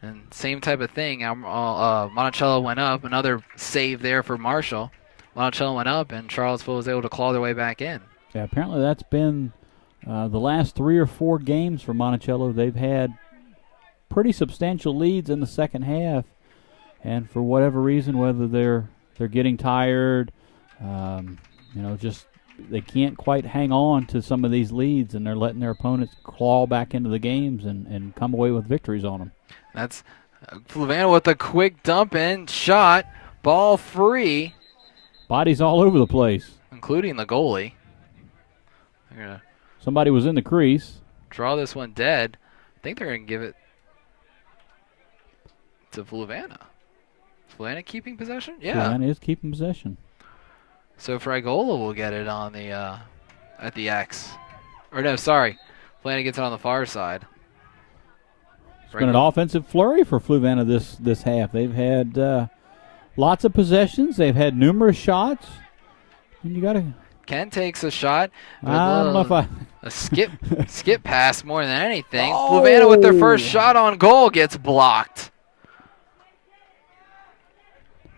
And same type of thing. Monticello went up. Another save there for Marshall. Monticello went up, and Charlottesville was able to claw their way back in. Yeah, apparently that's been the last 3 or 4 games for Monticello. They've had pretty substantial leads in the second half, and for whatever reason, whether they're getting tired, just they can't quite hang on to some of these leads, and they're letting their opponents claw back into the games and come away with victories on them. That's Fluvanna with a quick dump in shot, ball free. Bodies all over the place, including the goalie. Somebody was in the crease. Draw this one dead. I think they're going to give it to Fluvanna. Is Fluvanna keeping possession? Yeah. Fluvanna is keeping possession. So Fragola will get it on the at the X. Or no, sorry. Fluvanna gets it on the far side. It's been an offensive flurry for Fluvanna this half. They've had lots of possessions. They've had numerous shots. And you got to... Ken takes a shot. I don't know if a skip pass more than anything. Fluvanna with their first shot on goal gets blocked.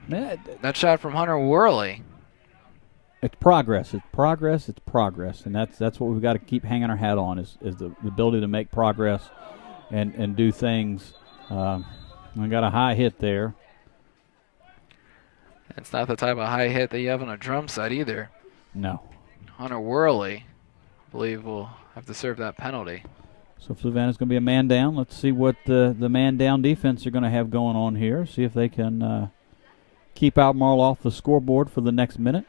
That shot from Hunter Worley. It's progress. It's progress. It's progress. And that's what we've got to keep hanging our hat on is the ability to make progress and do things. We got a high hit there. It's not the type of high hit that you have on a drum set either. No. Hunter Worley, I believe, will have to serve that penalty. So Fluvanna's going to be a man down. Let's see what the man down defense are going to have going on here. See if they can keep Albemarle off the scoreboard for the next minute.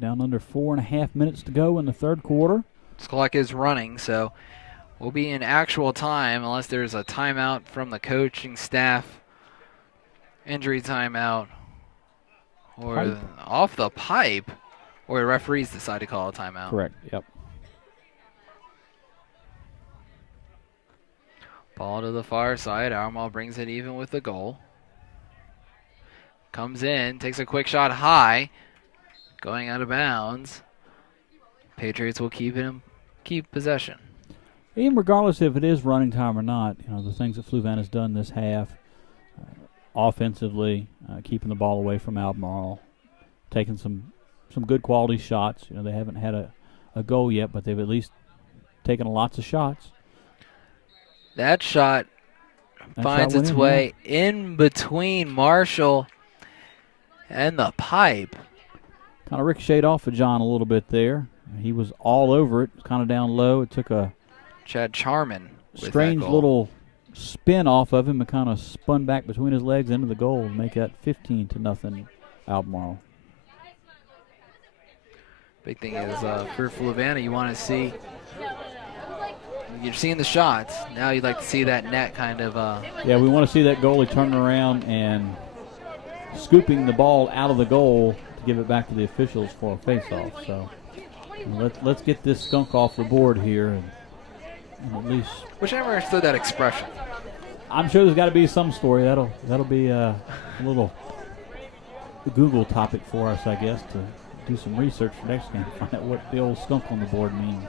Down under 4.5 minutes to go in the third quarter. This clock is running, so we'll be in actual time unless there's a timeout from the coaching staff, injury timeout, or off the pipe, or the referees decide to call a timeout. Correct, yep. Ball to the far side. Albemarle brings it even with the goal. Comes in, takes a quick shot high, going out of bounds. Patriots will keep possession. Even regardless if it is running time or not, the things that Fluvanna's done this half, offensively, keeping the ball away from Albemarle, taking some good quality shots. They haven't had a goal yet, but they've at least taken lots of shots. That shot finds its way in between Marshall and the pipe. Kind of ricocheted off of John a little bit there. He was all over it, kind of down low. It took a Chad Charman strange little spin off of him and kind of spun back between his legs into the goal to make that 15-0 Albemarle. Big thing is for Fluvanna, you want to see, you're seeing the shots. Now you'd like to see that net kind of. Yeah, we want to see that goalie turning around and scooping the ball out of the goal to give it back to the officials for a face-off. So let's get this skunk off the board here and at least. Wish I never understood that expression. I'm sure there's got to be some story. That'll be a little Google topic for us, I guess, to do some research for next game, find out what the old skunk on the board means.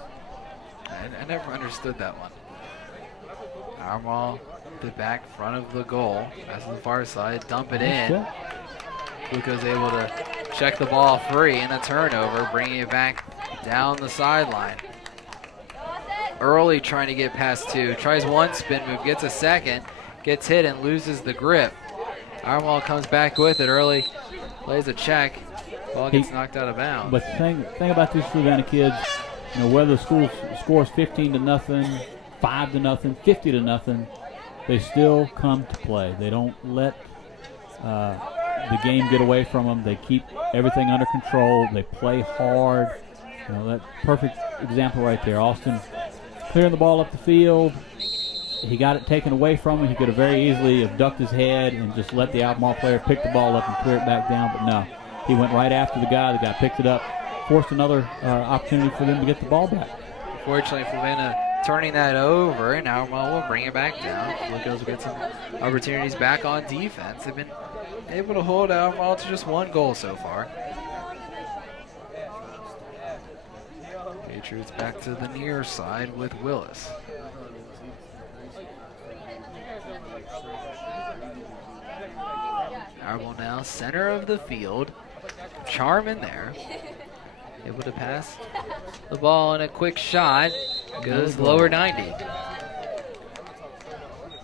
I never understood that one. Albemarle, the back front of the goal. That's the far side. Dump it in. Luca's able to check the ball free and a turnover, bringing it back down the sideline. Early trying to get past two. Tries one spin move, gets a second, gets hit and loses the grip. Albemarle comes back with it early, plays a check. Ball gets knocked out of bounds. But the thing about these Fluvanna kids, whether the school scores 15-0, 5-0, 50-0, they still come to play. They don't let the game get away from them. They keep everything under control. They play hard. That perfect example right there. Austin clearing the ball up the field. He got it taken away from him. He could have very easily have ducked his head and just let the Albemarle player pick the ball up and clear it back down, but no. He went right after the guy. The guy picked it up, forced another opportunity for them to get the ball back. Fortunately, Fluvanna turning that over, and Albemarle will bring it back down. Flucos will get some opportunities back on defense. They've been able to hold Albemarle to just 1 goal so far. Patriots back to the near side with Willis. Albemarle now center of the field. Charm in there. Able to pass the ball in a quick shot. Goes lower 90.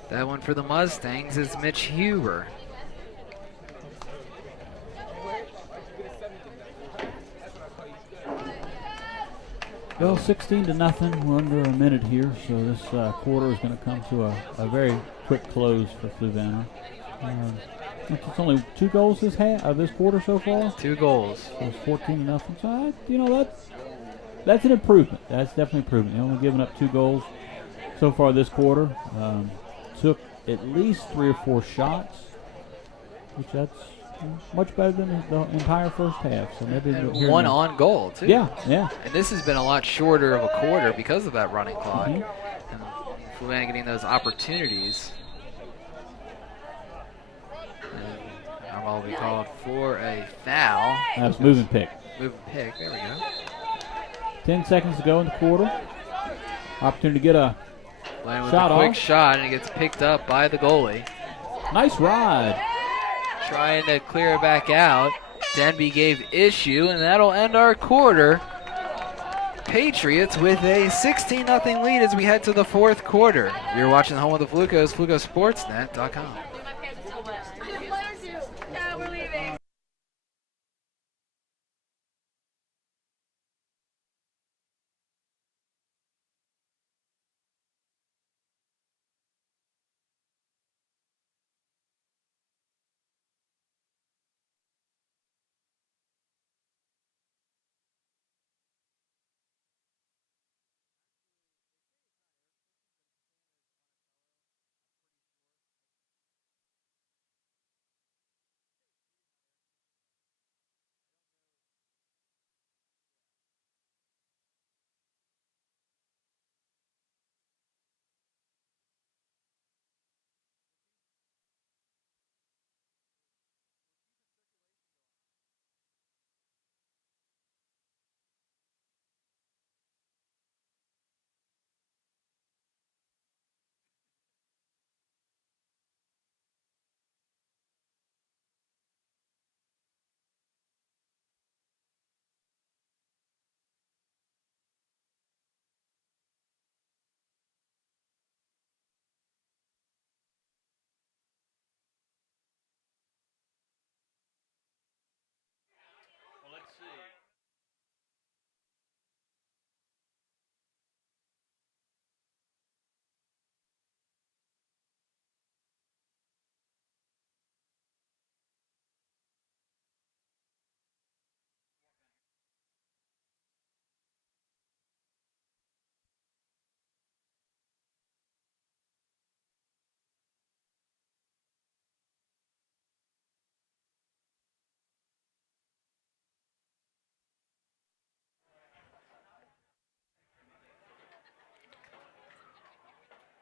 That one for the Mustangs is Mitch Huber. Well, 16-0. We're under a minute here, so this quarter is going to come to a very quick close for Fluvanna. It's only 2 goals this quarter so far. 2 goals. So it's 14-0. So that's an improvement. That's definitely an improvement. They're only giving up 2 goals so far this quarter. Took at least 3 or 4 shots, which that's much better than the entire first half. So maybe and 1 on goal too. Yeah. And this has been a lot shorter of a quarter because of that running clock. Mm-hmm. And Fluvanna getting those opportunities. Albemarle will be called for a foul. That's moving pick. Moving pick. There we go. 10 seconds to go in the quarter. Opportunity to get a Playing with shot a quick off. shot, and it gets picked up by the goalie. Nice ride. Trying to clear it back out. Denby gave issue, and that'll end our quarter. Patriots with a 16-0 lead as we head to the 4th quarter. You're watching the home of the Flucos, FlucoSportsNet.com. Yeah, we're leaving.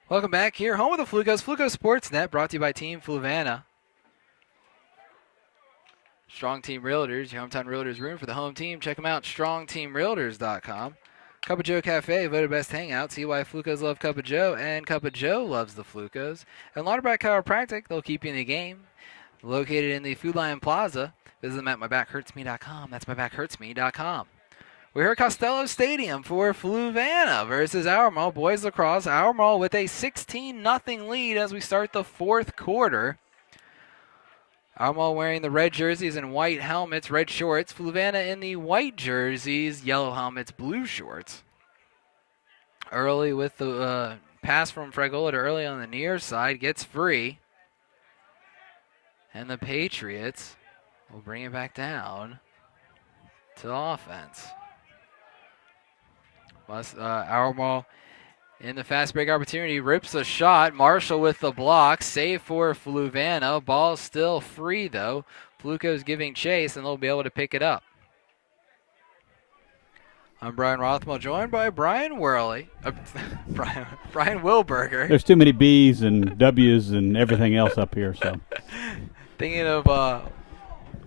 Welcome back here, home of the Flucos, Fluco Sportsnet, brought to you by Team Fluvanna. Strong Team Realtors, your hometown realtors room for the home team. Check them out, strongteamrealtors.com. Cup of Joe Cafe, voted best hangout. See why Flucos love Cup of Joe, and Cup of Joe loves the Flucos. And Lauterbach Chiropractic, they'll keep you in the game. Located in the Food Lion Plaza. Visit them at mybackhurtsme.com. That's mybackhurtsme.com. We're here at Costello Stadium for Fluvanna versus Albemarle boys lacrosse. Albemarle with a 16-0 lead as we start the 4th quarter. Albemarle wearing the red jerseys and white helmets, red shorts. Fluvanna in the white jerseys, yellow helmets, blue shorts. Early with the pass from Fragola to early on the near side, gets free. And the Patriots will bring it back down to offense. Albemarle in the fast break opportunity, rips a shot. Marshall with the block, save for Fluvanna. Ball still free though. Fluco's giving chase and they'll be able to pick it up. I'm Brian Rothwell, joined by Brian Worley, Brian Wilberger. There's too many B's and W's and everything else up here. So thinking of,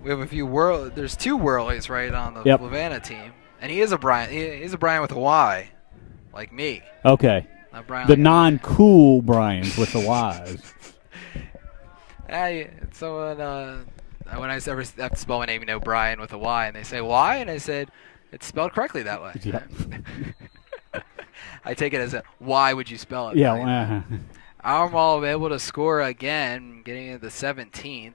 we have a few there's two Worleys right on the Fluvanna team, and he is a Brian. He's a Brian with a Y, like me. Okay. Not Brian. The like non-cool Brians with the Y's. When I ever have to spell my name, Brian with a Y, and they say why, and I said it's spelled correctly that way. Yep. I take it as a why would you spell it? Yeah. Albemarle able to score again, getting into the 17th.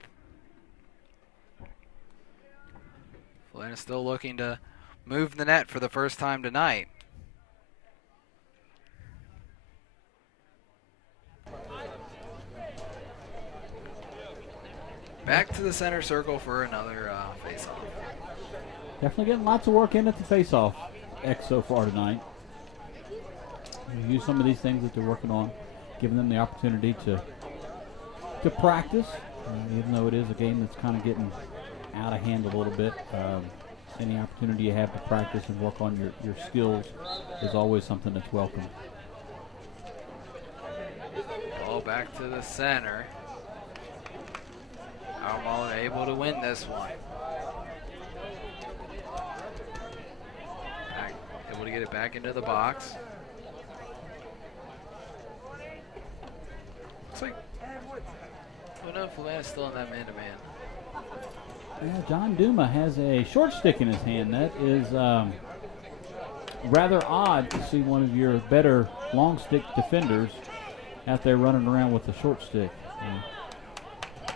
Fluvanna still looking to move the net for the first time tonight. Back to the center circle for another face-off. Definitely getting lots of work in at the face-off X so far tonight. We use some of these things that they're working on, giving them the opportunity to practice, even though it is a game that's kind of getting out of hand a little bit. Any opportunity you have to practice and work on your skills is always something that's welcome. Ball back to the center. Albemarle able to win this one. Able to get it back into the box. Looks like, oh no, Fluvanna's still in that man-to-man. Yeah, John Duma has a short stick in his hand. That is rather odd to see one of your better long stick defenders out there running around with the short stick.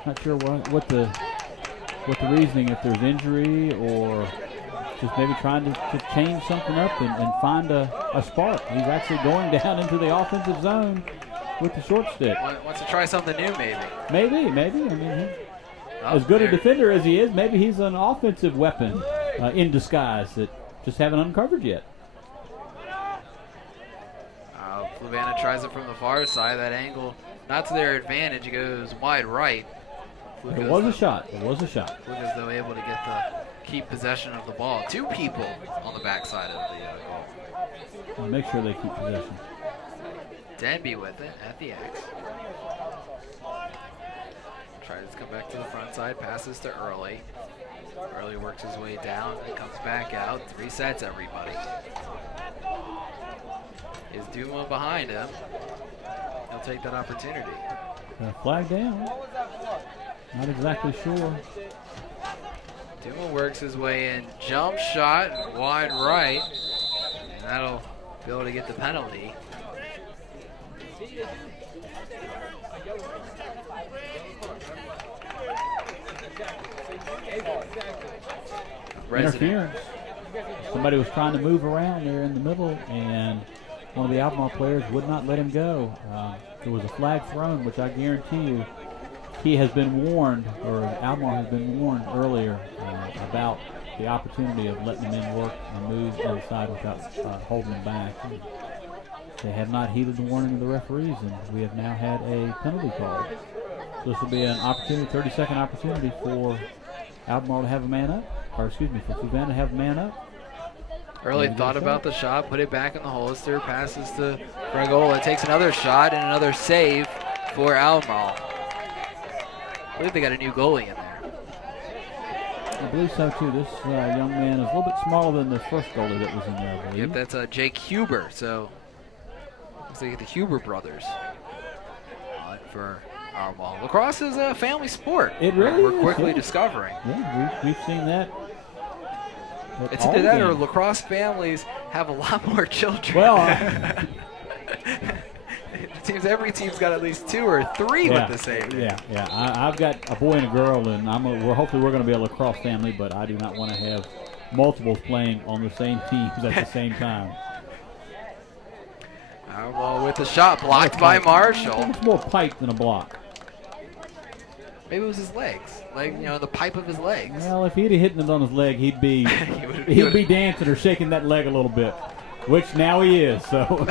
Not sure what the reasoning, if there's injury or just maybe trying to change something up and find a spark. He's actually going down into the offensive zone with the short stick. Wants to try something new, maybe. Maybe. I mean, as good a defender as he is, maybe he's an offensive weapon in disguise that just haven't uncovered yet. Fluvanna tries it from the far side. That angle, not to their advantage. It goes wide right. It was a shot. Fluvanna's though able to keep possession of the ball. Two people on the backside of the goal. I'll make sure they keep possession. Denby with it at the X. Tries to come back to the front side, passes to Early. Early works his way down and comes back out, resets everybody. Is Duma behind him? He'll take that opportunity. Flag down. Not exactly sure. Duma works his way in, jump shot, wide right, and that'll be able to get the penalty. Interference. Somebody was trying to move around there in the middle, and one of the Albemarle players would not let him go. There was a flag thrown, which I guarantee you he has been warned, or Albemarle has been warned earlier about the opportunity of letting the men work and move inside without holding them back. They have not heeded the warning of the referees, and we have now had a penalty call. So this will be an opportunity, 30-second opportunity for Albemarle to have a man up, or excuse me, for Fluvanna to have a man up. Early thought about the shot, put it back in the holster, passes to Fragola, takes another shot and another save for Albemarle. I believe they got a new goalie in there. I believe so too. This young man is a little bit smaller than the first goalie that was in there, I believe. Yep, that's Jake Huber. So looks like the Huber brothers for Albemarle. Lacrosse is a family sport. It really is. We're quickly yeah. discovering. Yeah, we've seen that. It's either that or lacrosse families have a lot more children. Well, It seems every team's got at least 2 or 3 with the same name. Yeah. I've got a boy and a girl, and hopefully we're going to be a lacrosse family, but I do not want to have multiples playing on the same teams at the same time. Well, with the shot blocked by Marshall. It's more pipe than a block. Maybe it was his legs, the pipe of his legs. Well, if he'd have hit it on his leg, he'd be he'd be dancing or shaking that leg a little bit, which now he is. So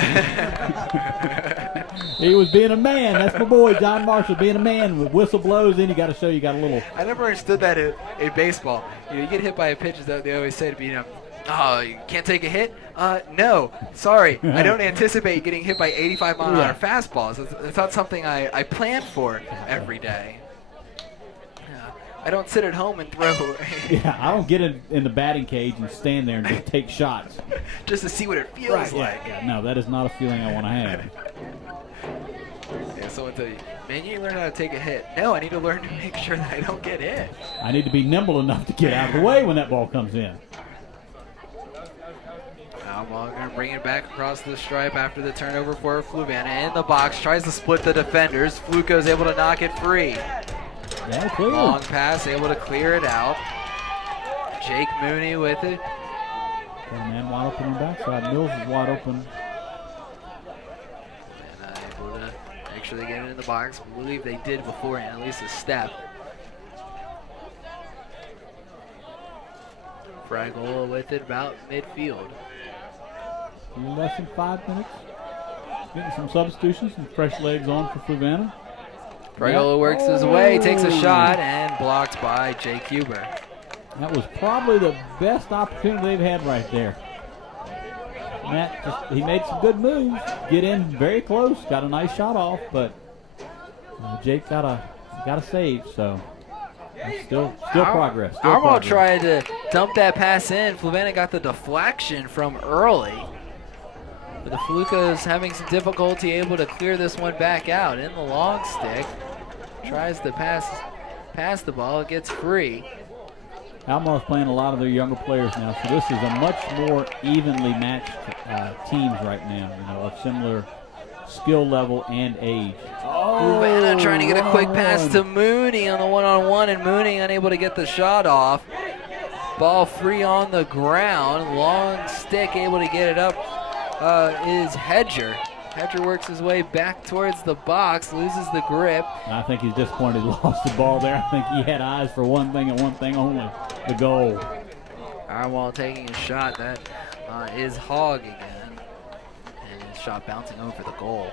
he was being a man. That's my boy, John Marshall, being a man. With whistle blows in, you got to show you got a little. I never understood that in baseball. You get hit by a pitch, that they always say to me, oh, you can't take a hit? No, sorry. I don't anticipate getting hit by 85-mile-an-hour fastballs. It's not something I plan for every day. I don't sit at home and throw. I don't get in the batting cage and stand there and just take shots. Just to see what it feels like. Yeah, no, that is not a feeling I want to have. Yeah, someone tell you, man, you need to learn how to take a hit. No, I need to learn to make sure that I don't get hit. I need to be nimble enough to get out of the way when that ball comes in. Albemarle going to bring it back across the stripe after the turnover for Fluvanna. In the box, tries to split the defenders. Fluco's able to knock it free. Yeah, clear. Long pass, able to clear it out. Jake Mooney with it. Got a man wide open on the backside. Mills is wide open. And able to make sure they get it in the box. I believe they did beforehand, at least a step. Fragola with it about midfield. Less than 5 minutes. Getting some substitutions and fresh legs on for Fluvanna. Fragola works his way, takes a shot, and blocked by Jake Huber. That was probably the best opportunity they've had right there. Matt, he made some good moves. Get in very close, got a nice shot off, but Jake got a save, so still progress. Albemarle tried to dump that pass in. Fluvanna got the deflection from early. But the Flucos having some difficulty able to clear this one back out. In the long stick, tries to pass the ball, it gets free. Albemarle's playing a lot of their younger players now, so this is a much more evenly matched teams right now, of similar skill level and age. Fluvanna trying to get a quick pass to Mooney on the one-on-one, and Mooney unable to get the shot off. Ball free on the ground. Long stick able to get it up is Hedger. Hedger works his way back towards the box, loses the grip. I think he's disappointed he lost the ball there. I think he had eyes for one thing and one thing only, the goal. Albemarle taking a shot. That is Hogg again. And his shot bouncing over the goal.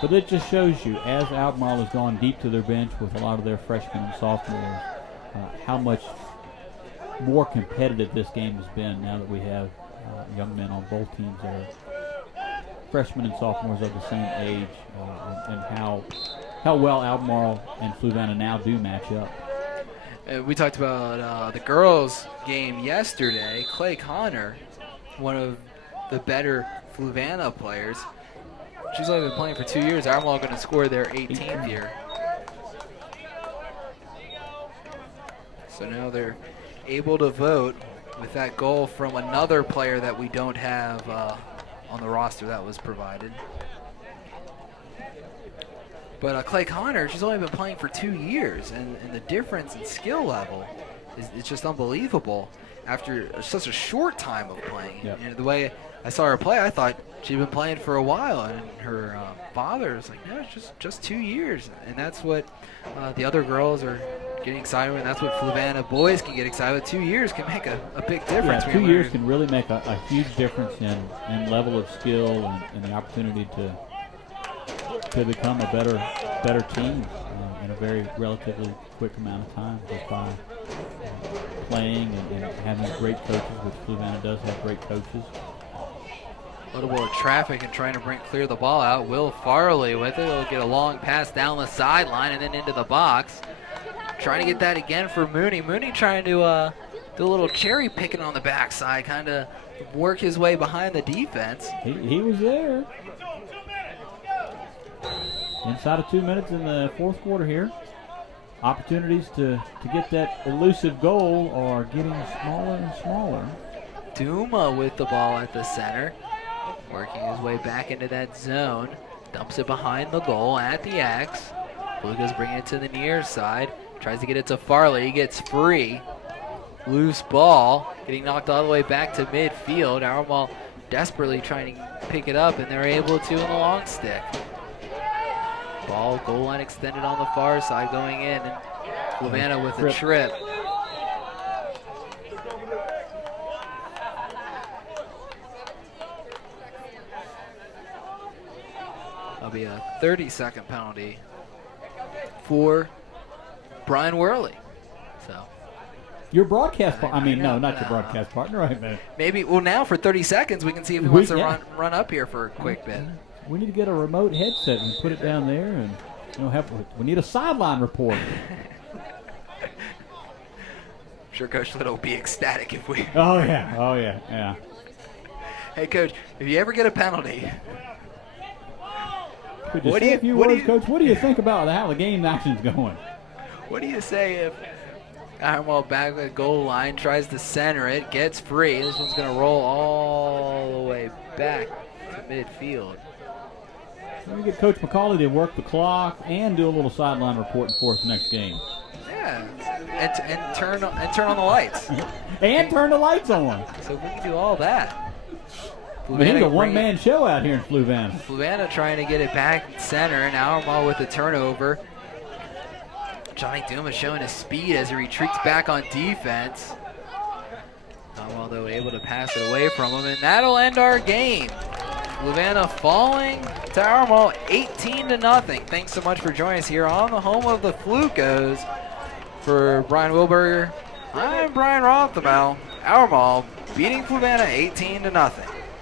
But it just shows you, as Albemarle has gone deep to their bench with a lot of their freshmen and sophomores, how much more competitive this game has been now that we have young men on both teams that are freshmen and sophomores of the same age, and how well Albemarle and Fluvanna now do match up. We talked about the girls' game yesterday. Clay Connor, one of the better Fluvanna players. She's only been playing for 2 years. Albemarle going to score their 18th year. So now they're able to vote with that goal from another player that we don't have on the roster that was provided. But Clay Connor, she's only been playing for 2 years, and the difference in skill level is just unbelievable after such a short time of playing. Yep. The way I saw her play, I thought she'd been playing for a while, and her father was like, no, it's just 2 years. And that's what the other girls are getting excited with, and that's what Fluvanna boys can get excited with. 2 years can make a big difference. Yeah, 2 years can really make a huge difference in level of skill and the opportunity to become a better team in a very relatively quick amount of time, just by playing and having great coaches, which Fluvanna does have great coaches. A little bit of traffic and trying to clear the ball out. Will Farley with it. He'll get a long pass down the sideline and then into the box. Trying to get that again for Mooney. Mooney trying to do a little cherry picking on the backside, kind of work his way behind the defense. He was there. Inside of 2 minutes in the fourth quarter here. Opportunities to get that elusive goal are getting smaller and smaller. Duma with the ball at the center. Working his way back into that zone. Dumps it behind the goal at the X. Flugo's bringing it to the near side. Tries to get it to Farley. He gets free. Loose ball. Getting knocked all the way back to midfield. Albemarle desperately trying to pick it up, and they're able to in the long stick. Ball, goal line extended on the far side going in. And Fluvanna with a trip. That'll be a 30-second penalty for Brian Worley. So Your broadcast partner. I mean, no, not your broadcast partner, right, man? maybe, well, now for 30 seconds, we can see if he wants to run up here for a quick bit. We need to get a remote headset and put it down there, and we need a sideline report. I'm sure Coach Little will be ecstatic if we. Oh yeah. Hey, Coach, if you ever get a penalty, Could you say a few words, Coach? What do you think about how the game action's going? what do you say if Albemarle back at the goal line, tries to center it, gets free. This one's going to roll all the way back to midfield. Let me get Coach McCauley to work the clock and do a little sideline reporting for us next game. Yeah, and turn on the lights. And turn the lights on. So we can do all that. We need a one-man show out here in Fluvanna. Fluvanna trying to get it back center, and Albemarle with the turnover. Johnny Dumas showing his speed as he retreats back on defense. Albemarle, though, able to pass it away from him, and that'll end our game. Fluvanna falling to Albemarle 18-0. Thanks so much for joining us here on the home of the Flukos. For Brian Wilberger, I'm Brian Rothbaum. Albemarle beating Fluvanna 18-0.